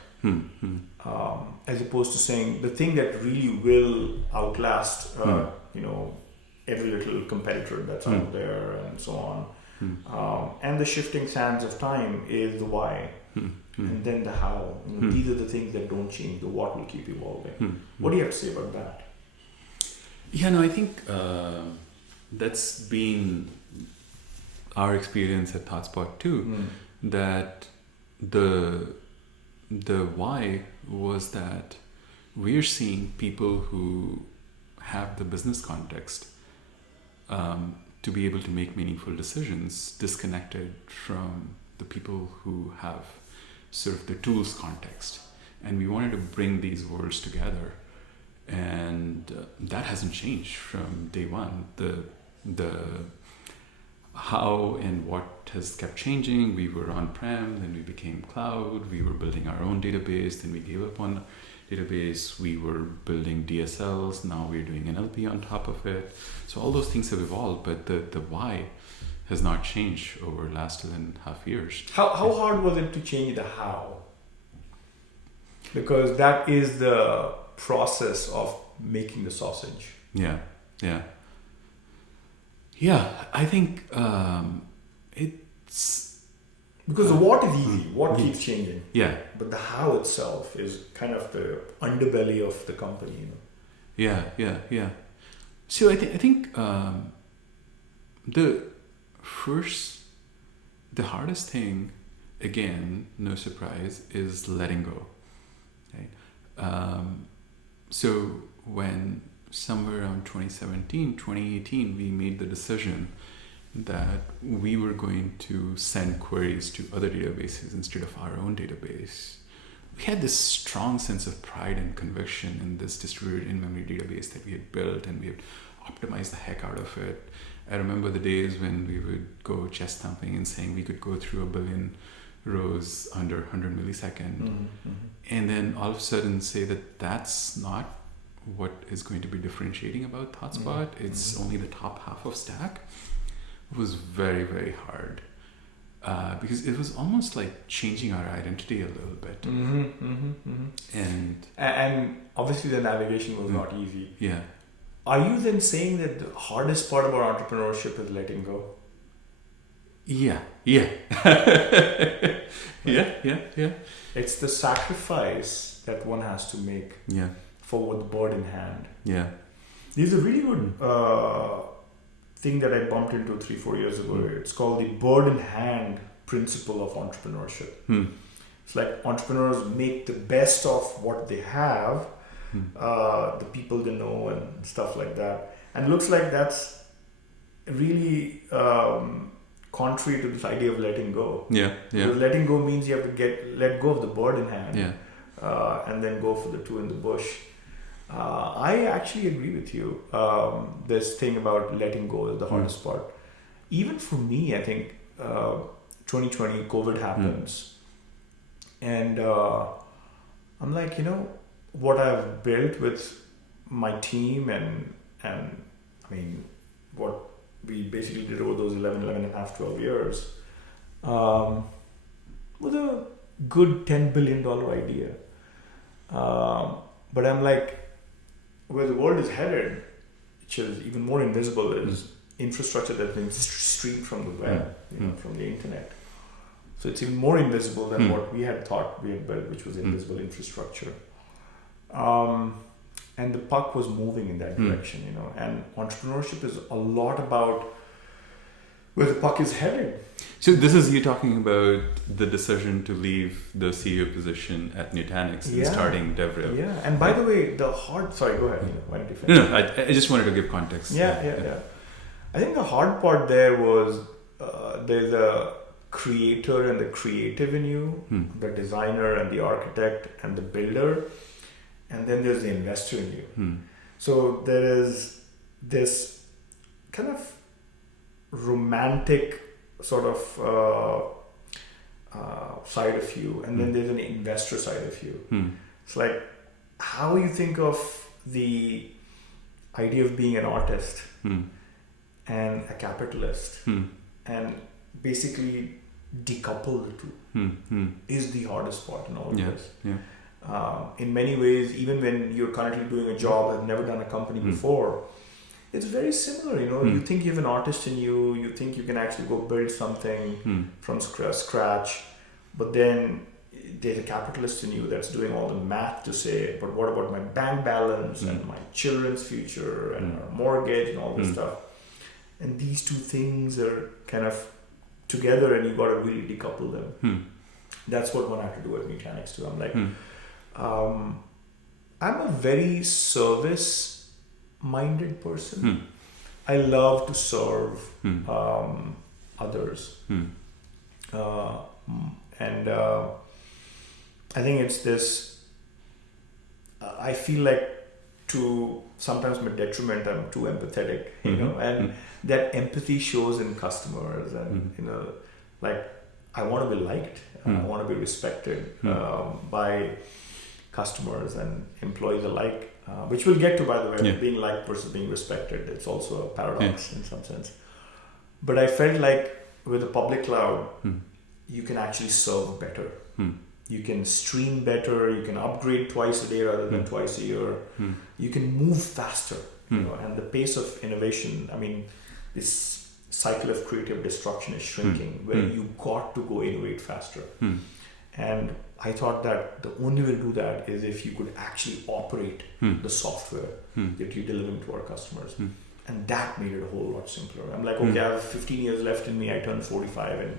as opposed to saying the thing that really will outlast, every little competitor that's out there and so on. And the shifting sands of time is the why, and then the how. These are the things that don't change. The what will keep evolving. What do you have to say about that? Yeah, no, I think that's been our experience at ThoughtSpot too. That the why was that we're seeing people who have the business context to be able to make meaningful decisions disconnected from the people who have sort of the tools context. And we wanted to bring these worlds together. And that hasn't changed from day one. The how and what has kept changing. We were on-prem, then we became cloud. We were building our own database, then we gave up on database. We were building DSLs. Now we're doing NLP on top of it. So all those things have evolved, but the why has not changed over the last 2.5 years. How hard was it to change the how? Because that is the process of making the sausage. Yeah. Yeah, I think it's because the what is easy, what keeps changing. Yeah. But the how itself is kind of the underbelly of the company, you know. Yeah. So I think the hardest thing, again, no surprise, is letting go. Right? So when somewhere around 2017, 2018, we made the decision that we were going to send queries to other databases instead of our own database. We had this strong sense of pride and conviction in this distributed in-memory database that we had built, and we had optimized the heck out of it. I remember the days when we would go chest thumping and saying we could go through 1 billion rows under 100 milliseconds, and then all of a sudden say that that's not what is going to be differentiating about ThoughtSpot. It's only the top half of stack. It was very, very hard because it was almost like changing our identity a little bit. And obviously the navigation was not easy. Yeah. Are you then saying that the hardest part about entrepreneurship is letting go? Yeah. Yeah. It's the sacrifice that one has to make for the bird in hand. Yeah. There's a really good thing that I bumped into 3-4 years ago. It's called the bird in hand principle of entrepreneurship. It's like entrepreneurs make the best of what they have, the people they know and stuff like that. And it looks like that's really contrary to this idea of letting go. Yeah. Because letting go means you have to let go of the bird in hand, and then go for the two in the bush. I actually agree with you. This thing about letting go is the hardest part. Even for me, I think 2020 COVID happens, and I'm like, what I've built with my team and I mean what we basically did over those 11 and a half, 12 years was a good $10 billion idea. But I'm like, where the world is headed, which is even more invisible, is infrastructure that's been streamed from the web, from the internet. So it's even more invisible than what we had thought we had built, which was invisible infrastructure. And the puck was moving in that direction, and entrepreneurship is a lot about where the puck is headed. So this is you talking about the decision to leave the CEO position at Nutanix and starting DevRel. Yeah, and by the way, sorry, go ahead. Why don't you finish? No, I just wanted to give context. Yeah. I think the hard part there was there's a creator and the creative in you, the designer and the architect and the builder, and then there's the investor in you. So there is this kind of romantic sort of side of you, and then there's an investor side of you. It's like how you think of the idea of being an artist and a capitalist, and basically decouple the two is the hardest part in all of this. In many ways, even when you're currently doing a job, have never done a company before, it's very similar. You think you have an artist in you, you think you can actually go build something from scratch, but then there's a capitalist in you that's doing all the math to say, but what about my bank balance and my children's future and our mortgage and all this stuff? And these two things are kind of together, and you got to really decouple them. That's what one had to do at Nutanix too. I'm like, I'm a very service-minded person. I love to serve others, and I think it's this. I feel like, to sometimes my detriment, I'm too empathetic, and that empathy shows in customers, and like I want to be liked, I want to be respected by customers and employees alike, which we'll get to, by the way. Being liked versus being respected, it's also a paradox in some sense. But I felt like with the public cloud, you can actually serve better. You can stream better, you can upgrade twice a day rather than twice a year. You can move faster, and the pace of innovation. I mean, this cycle of creative destruction is shrinking, where you got to go innovate faster. And I thought that the only way to do that is if you could actually operate the software that you're delivering to our customers. And that made it a whole lot simpler. I'm like, okay, I have 15 years left in me. I turned 45 in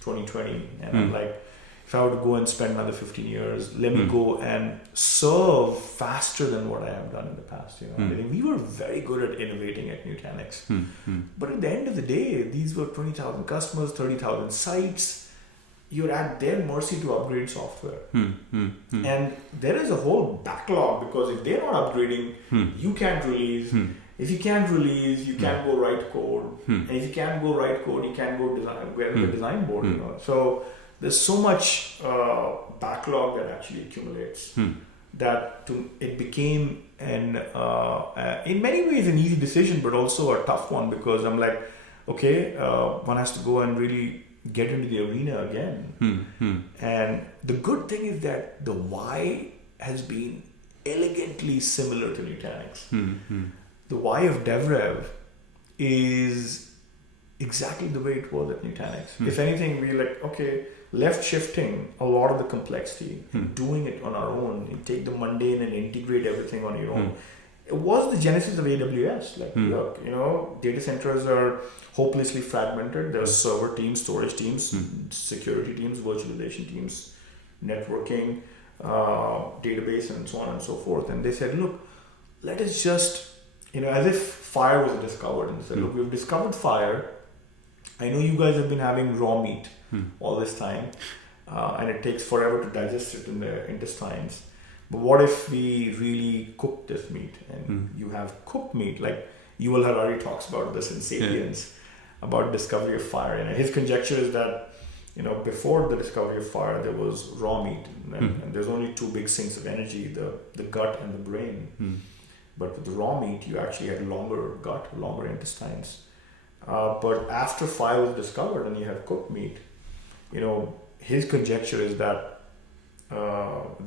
2020. And I'm like, if I were to go and spend another 15 years, let me go and serve faster than what I have done in the past. You know, I think we were very good at innovating at Nutanix. But at the end of the day, these were 20,000 customers, 30,000 sites. You're at their mercy to upgrade software. And there is a whole backlog, because if they're not upgrading, you can't release. If you can't release, you can't go write code. And if you can't go write code, you can't go design, get the design board. You know, so there's so much backlog that actually accumulates that it became in many ways an easy decision, but also a tough one, because I'm like, okay, one has to go and really get into the arena again. And the good thing is that the why has been elegantly similar to Nutanix. The why of DevRev is exactly the way it was at Nutanix. If anything, we're like, okay, left shifting a lot of the complexity and doing it on our own, and take the mundane and integrate everything on your own. It was the genesis of AWS. Like, look, you know, data centers are hopelessly fragmented. There's server teams, storage teams, security teams, virtualization teams, networking, database, and so on and so forth. And they said, look, let us just, you know, as if fire was discovered. And they said, look, we've discovered fire. I know you guys have been having raw meat all this time, and it takes forever to digest it in the intestines. But what if we really cook this meat, and you have cooked meat? Like Yuval Harari talks about this in Sapiens, about discovery of fire. And his conjecture is that, you know, before the discovery of fire, there was raw meat, and there's only two big sinks of energy: the gut and the brain. But with the raw meat, you actually had longer gut, longer intestines. But after fire was discovered and you have cooked meat, you know, his conjecture is that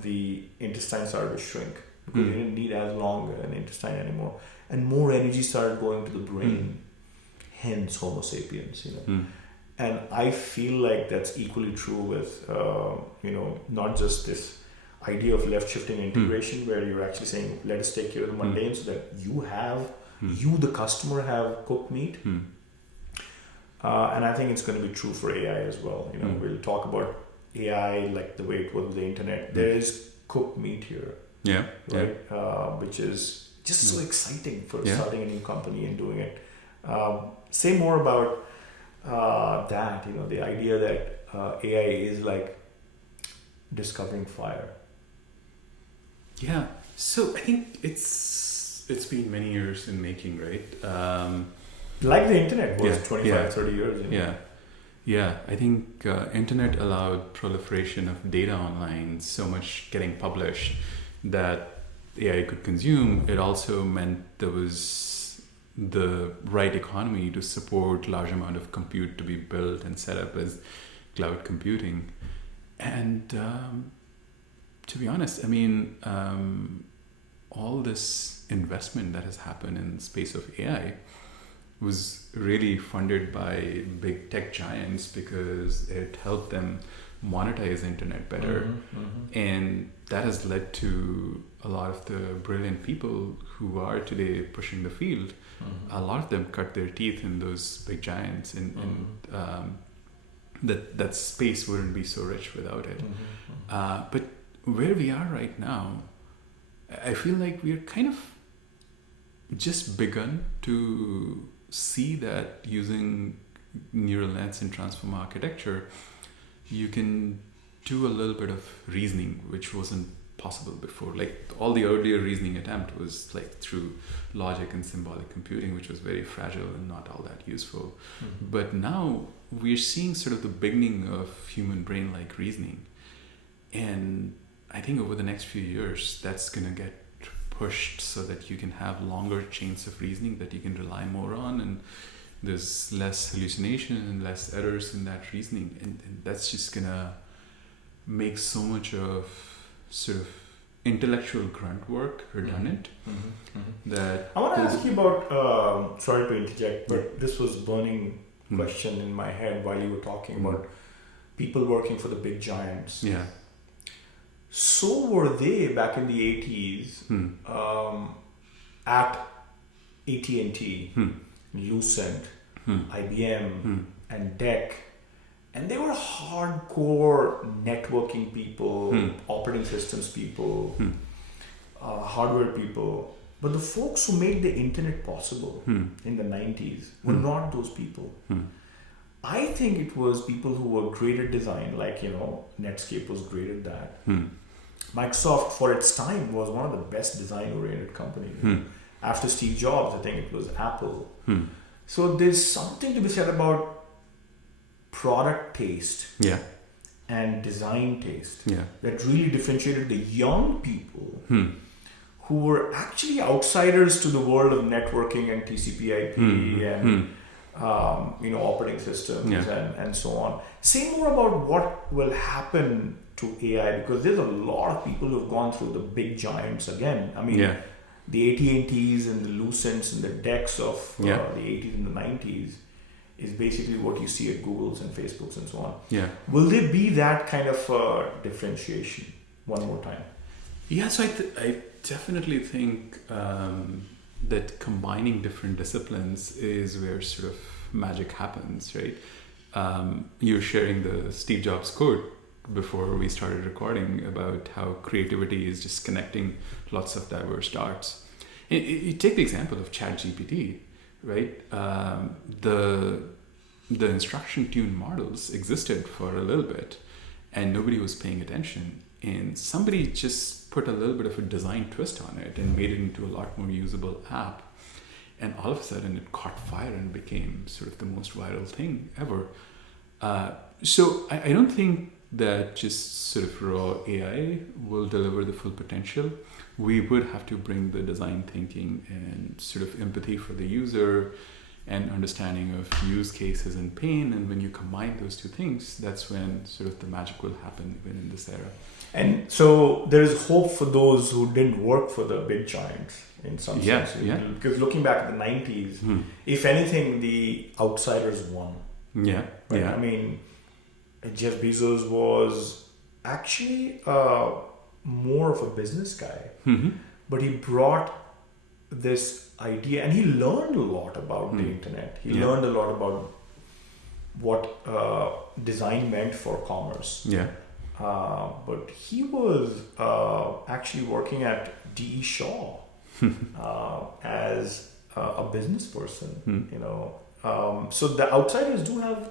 the intestine started to shrink, because you didn't need as long an intestine anymore, and more energy started going to the brain. Hence Homo sapiens, you know. And I feel like that's equally true with you know, not just this idea of left shifting integration, where you're actually saying, let us take care of the mundane, so that you the customer have cooked meat. And I think it's going to be true for AI as well. You know, we'll talk about AI like the way it was with the internet. There is cooked meat here, right? Which is just so exciting for starting a new company and doing it. Say more about that. You know, the idea that AI is like discovering fire. Yeah. So I think it's been many years in making, right? Like the internet was 25, 30 years. You know? Yeah, I think internet allowed proliferation of data online, so much getting published that AI could consume. It also meant there was the right economy to support large amount of compute to be built and set up as cloud computing. And to be honest, I mean, all this investment that has happened in the space of AI was really funded by big tech giants, because it helped them monetize internet better. And that has led to a lot of the brilliant people who are today pushing the field. A lot of them cut their teeth in those big giants, and that space wouldn't be so rich without it. But where we are right now, I feel like we're kind of just begun to see that using neural nets and transformer architecture, you can do a little bit of reasoning, which wasn't possible before. Like all the earlier reasoning attempt was like through logic and symbolic computing, which was very fragile and not all that useful. But now we're seeing sort of the beginning of human brain like reasoning. And I think over the next few years, that's going to get pushed so that you can have longer chains of reasoning that you can rely more on, and there's less hallucination and less errors in that reasoning, and that's just gonna make so much of sort of intellectual grunt work redundant. That I want to is- ask you about, sorry to interject, but this was burning question in my head while you were talking about people working for the big giants. Yeah. So were they back in the 80s at AT&T, Lucent, IBM, and DEC. And they were hardcore networking people, operating systems people, hardware people. But the folks who made the internet possible in the 90s were not those people. I think it was people who were great at design, like, Netscape was great at that. Microsoft, for its time, was one of the best design-oriented companies. After Steve Jobs, I think it was Apple. So there's something to be said about product taste and design taste that really differentiated the young people who were actually outsiders to the world of networking and TCP/IP and operating systems and so on. Say more about what will happen to AI, because there's a lot of people who have gone through the big giants again. I mean, the AT&Ts and the Lucents and the DECs of the 80s and the 90s is basically what you see at Googles and Facebooks and so on. Will there be that kind of differentiation one more time? Yeah, so I definitely think that combining different disciplines is where sort of magic happens, right? You were sharing the Steve Jobs quote before we started recording about how creativity is just connecting lots of diverse dots. You take the example of ChatGPT, right? The instruction tuned models existed for a little bit and nobody was paying attention, and somebody just put a little bit of a design twist on it and made it into a lot more usable app, and all of a sudden it caught fire and became sort of the most viral thing ever. So I don't think that just sort of raw AI will deliver the full potential. We would have to bring the design thinking and sort of empathy for the user and understanding of use cases and pain. And when you combine those two things, that's when sort of the magic will happen even in this era. And so there's hope for those who didn't work for the big giants in some sense. Because looking back at the 90s, if anything, the outsiders won. Right? I mean, Jeff Bezos was actually more of a business guy, but he brought this idea, and he learned a lot about the internet. He learned a lot about what design meant for commerce. But he was actually working at D.E. Shaw as a business person, So the outsiders do have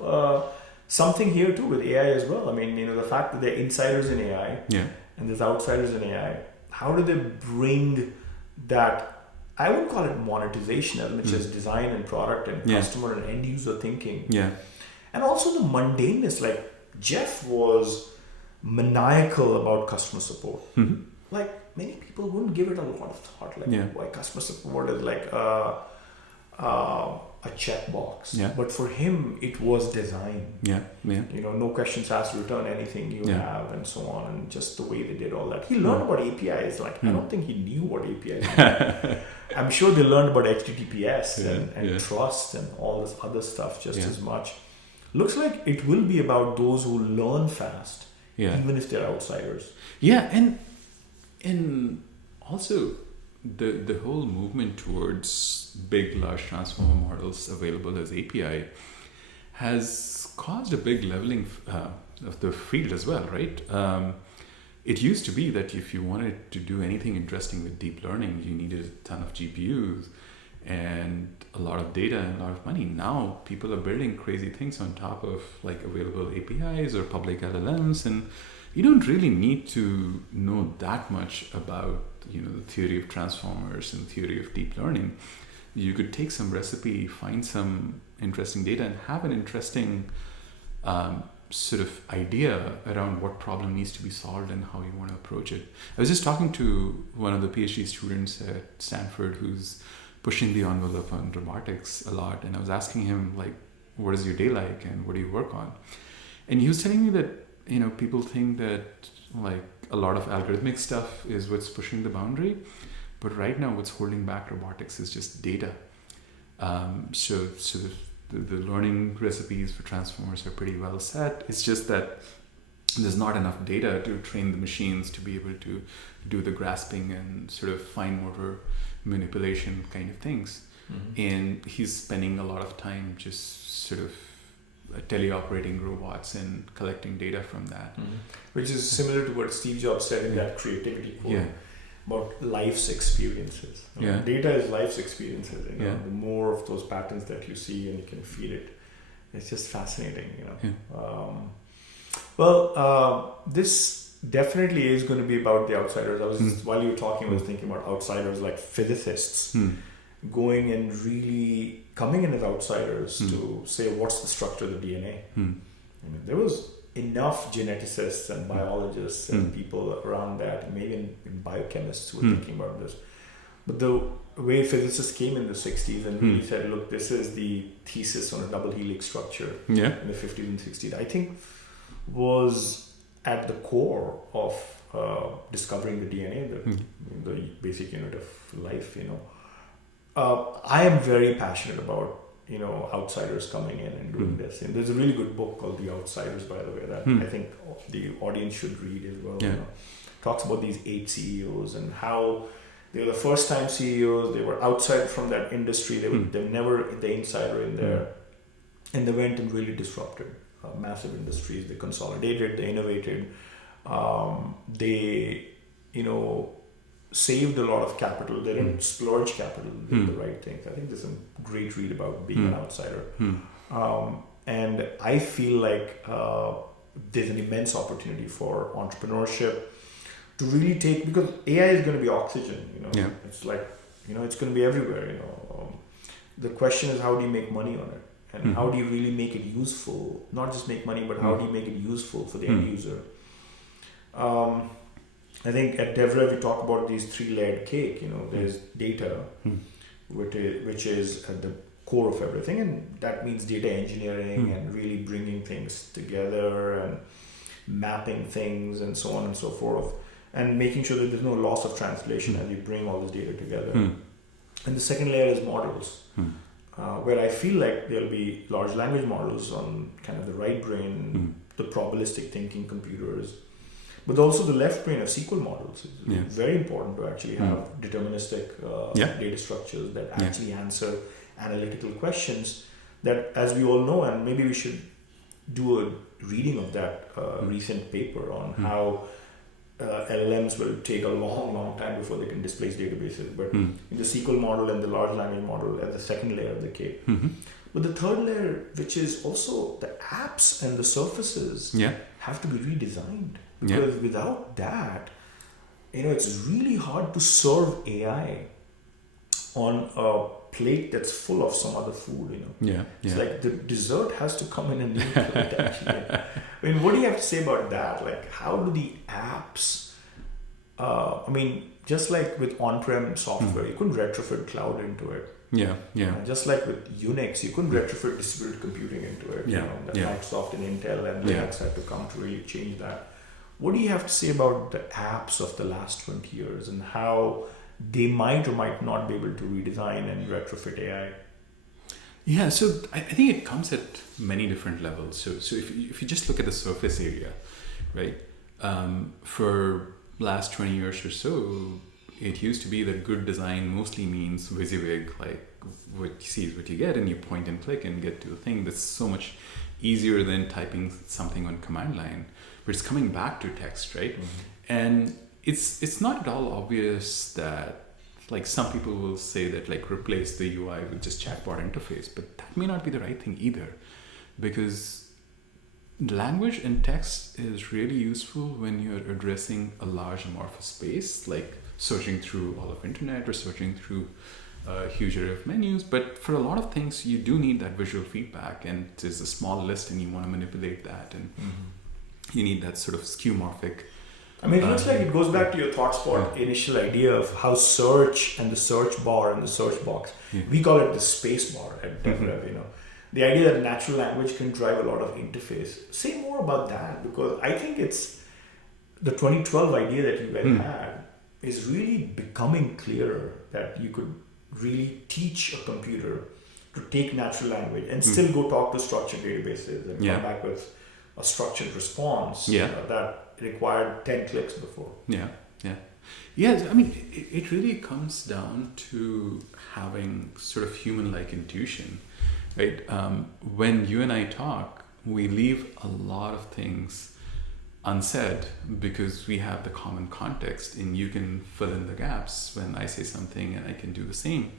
something here too with AI as well. I mean, the fact that they're insiders in AI and there's outsiders in AI, how do they bring that, I would call it monetization element, which is design and product and customer and end user thinking. And also the mundaneness, like Jeff was maniacal about customer support. Like many people wouldn't give it a lot of thought, like why customer support is like a checkbox. But for him, it was design. No questions asked, return anything you have, and so on, and just the way they did all that. He learned about APIs. Like I don't think he knew what APIs were. I'm sure they learned about HTTPS and trust and all this other stuff just as much. Looks like it will be about those who learn fast, even if they're outsiders. And also the whole movement towards big, large transformer models available as API has caused a big leveling of the field as well, right? It used to be that if you wanted to do anything interesting with deep learning, you needed a ton of GPUs and a lot of data and a lot of money. Now people are building crazy things on top of like available APIs or public LLMs, and you don't really need to know that much about the theory of transformers and theory of deep learning. You could take some recipe, find some interesting data, and have an interesting sort of idea around what problem needs to be solved and how you want to approach it. I was just talking to one of the PhD students at Stanford who's pushing the envelope on robotics a lot, and I was asking him, like, what is your day like and what do you work on? And he was telling me that people think that like a lot of algorithmic stuff is what's pushing the boundary, but right now what's holding back robotics is just data. So the learning recipes for transformers are pretty well set. It's just that there's not enough data to train the machines to be able to do the grasping and sort of fine motor manipulation kind of things. And he's spending a lot of time just sort of teleoperating robots and collecting data from that. Which is similar to what Steve Jobs said in that creativity quote about life's experiences. Data is life's experiences. The more of those patterns that you see and you can feel it, it's just fascinating. This definitely is going to be about the outsiders. I was while you were talking, I was thinking about outsiders like physicists going and really coming in as outsiders to say what's the structure of the DNA. There was enough geneticists and biologists and people around that, maybe in biochemists who were thinking about this. But the way physicists came in the 60s and really said, look, this is the thesis on a double helix structure in the 50s and 60s, I think was at the core of discovering the DNA, the basic unit of life. I am very passionate about outsiders coming in and doing this. And there's a really good book called The Outsiders, by the way, that I think the audience should read as well. Talks about these 8 CEOs and how they were the first time CEOs. They were outside from that industry. They were never the insider in there, and they went and really disrupted massive industries. They consolidated. They innovated. They saved a lot of capital. They didn't splurge capital. They did the right things. I think there's some great read about being an outsider. And I feel like there's an immense opportunity for entrepreneurship to really take, because AI is going to be oxygen. It's like it's going to be everywhere. The question is, how do you make money on it, and how do you really make it useful? Not just make money, but how do you make it useful for the end user? I think at DevRev we talk about these 3-layered cake. There's data, which is at the core of everything, and that means data engineering and really bringing things together and mapping things and so on and so forth, and making sure that there's no loss of translation as you bring all this data together. And the second layer is models, where I feel like there'll be large language models on kind of the right brain, the probabilistic thinking computers, but also the left brain of SQL models. It's very important to actually have deterministic data structures that actually answer analytical questions that, as we all know, and maybe we should do a reading of that recent paper on how LLMs will take a long time before they can displace databases. But in the SQL model and the large language model as the second layer of the cake. But the third layer, which is also the apps and the surfaces, have to be redesigned. Because without that, it's really hard to serve AI on a plate that's full of some other food. It's like the dessert has to come in a new plate, actually. What do you have to say about that? Like, how do the apps, just like with on-prem software, you couldn't retrofit cloud into it. Just like with Unix, you couldn't retrofit distributed computing into it. Microsoft and Intel and Linux had to come to really change that. What do you have to say about the apps of the last 20 years and how they might or might not be able to redesign and retrofit AI? Yeah, so I think it comes at many different levels. So if you just look at the surface area, right? For last 20 years or so, it used to be that good design mostly means WYSIWYG, like what you see is what you get, and you point and click and get to a thing that's so much easier than typing something on command line. But it's coming back to text, right? And it's not at all obvious that, like, some people will say that, like, replace the UI with just chatbot interface, but that may not be the right thing either, because language and text is really useful when you're addressing a large amorphous space, like searching through all of internet or searching through a huge array of menus. But for a lot of things, you do need that visual feedback, and there's a small list and you want to manipulate that, and you need that sort of skeuomorphic. It looks like it goes back to your ThoughtSpot initial idea of how search and the search bar and the search box, we call it the space bar at DevRev, the idea that natural language can drive a lot of interface. Say more about that, because I think it's the 2012 idea that you guys had is really becoming clearer, that you could really teach a computer to take natural language and still go talk to structured databases and come back with a structured response that required 10 clicks before. Yes, I mean, it really comes down to having sort of human-like intuition, right? When you and I talk, we leave a lot of things unsaid because we have the common context, and you can fill in the gaps when I say something and I can do the same.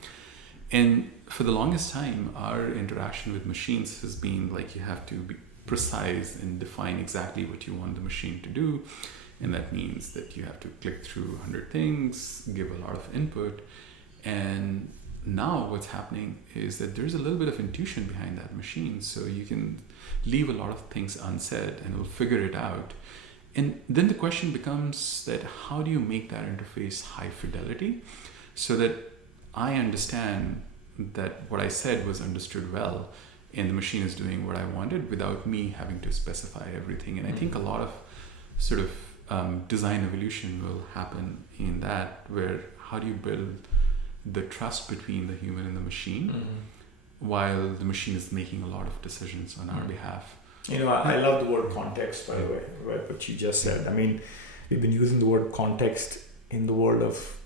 And for the longest time, our interaction with machines has been like, you have to be precise and define exactly what you want the machine to do. And that means that you have to click through 100 things, give a lot of input. And now what's happening is that there's a little bit of intuition behind that machine. So you can leave a lot of things unsaid and it'll figure it out. And then the question becomes that how do you make that interface high fidelity so that I understand that what I said was understood well and the machine is doing what I wanted without me having to specify everything. And I think a lot of sort of design evolution will happen in that, where how do you build the trust between the human and the machine while the machine is making a lot of decisions on our behalf. You know, I love the word context, by the way, right, what you just said. I mean, we've been using the word context in the world of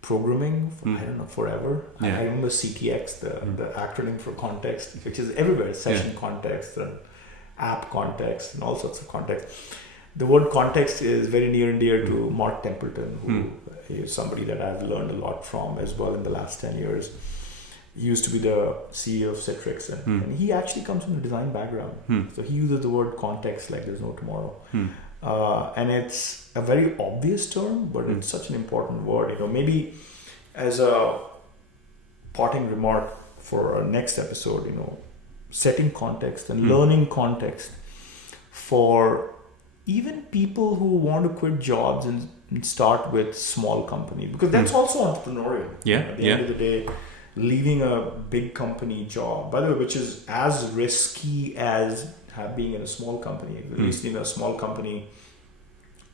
programming for, I don't know, forever. I remember CTX, the acronym for context, which is everywhere, session context and app context and all sorts of context. The word context is very near and dear to Mark Templeton, who is somebody that I've learned a lot from as well in the last 10 years. He used to be the CEO of Citrix, and he actually comes from a design background. So he uses the word context like there's no tomorrow. And it's a very obvious term, but it's such an important word. You know, maybe as a parting remark for our next episode, you know, setting context and learning context for even people who want to quit jobs and start with small company, because that's also entrepreneurial. At the end of the day, leaving a big company job, by the way, which is as risky as being in a small company. At least in a small company,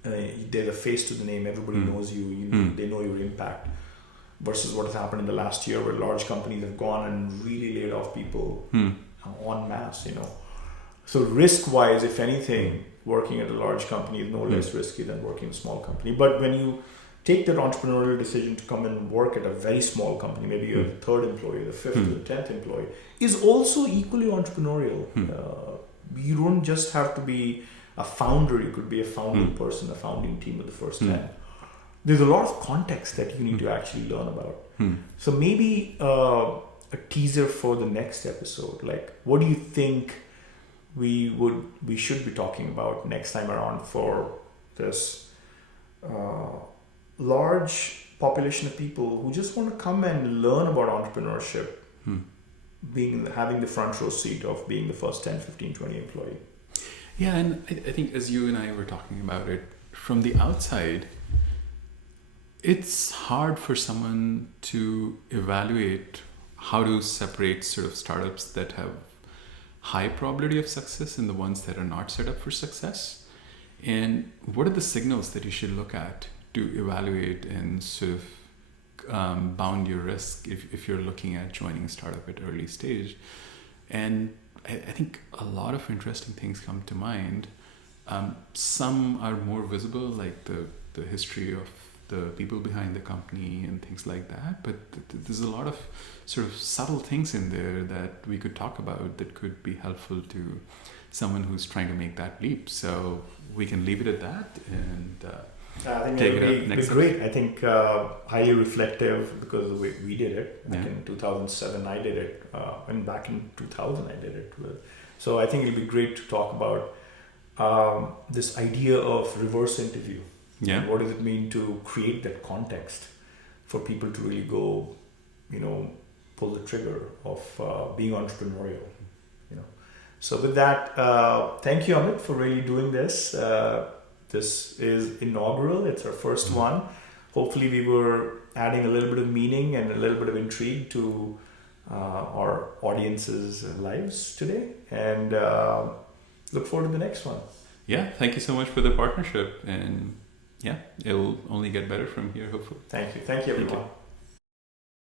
there's a face to the name. Everybody knows you. They know your impact. Versus what has happened in the last year, where large companies have gone and really laid off people en masse. You know, so risk-wise, if anything, working at a large company is no less risky than working in a small company. But when you take that entrepreneurial decision to come and work at a very small company, maybe you're the third employee, the fifth, the 10th employee, is also equally entrepreneurial. You don't just have to be a founder, you could be a founding person, a founding team of the first 10. There's a lot of context that you need to actually learn about. So maybe a teaser for the next episode, like what do you think we should be talking about next time around for this large population of people who just want to come and learn about entrepreneurship, having the front row seat of being the first 10, 15, 20 employee. Yeah, and I think as you and I were talking about it, from the outside, it's hard for someone to evaluate how to separate sort of startups that have high probability of success and the ones that are not set up for success. And what are the signals that you should look at to evaluate and sort of bound your risk if you're looking at joining a startup at early stage? And I think a lot of interesting things come to mind. Some are more visible, like the history of the people behind the company and things like that. But there's a lot of sort of subtle things in there that we could talk about that could be helpful to someone who's trying to make that leap. So we can leave it at that and I think take it it would up be great. I think highly reflective because of the way we did it. Back in 2007, I did it. And back in 2000, I did it. So I think it'd be great to talk about this idea of reverse interview. And what does it mean to create that context for people to really go, you know, pull the trigger of being entrepreneurial, you know. So with that, thank you, Amit, for really doing this. This is inaugural. It's our first one. Hopefully we were adding a little bit of meaning and a little bit of intrigue to our audience's lives today, and look forward to the next one. Yeah, thank you so much for the partnership, and yeah, it'll only get better from here, hopefully. Thank you everyone.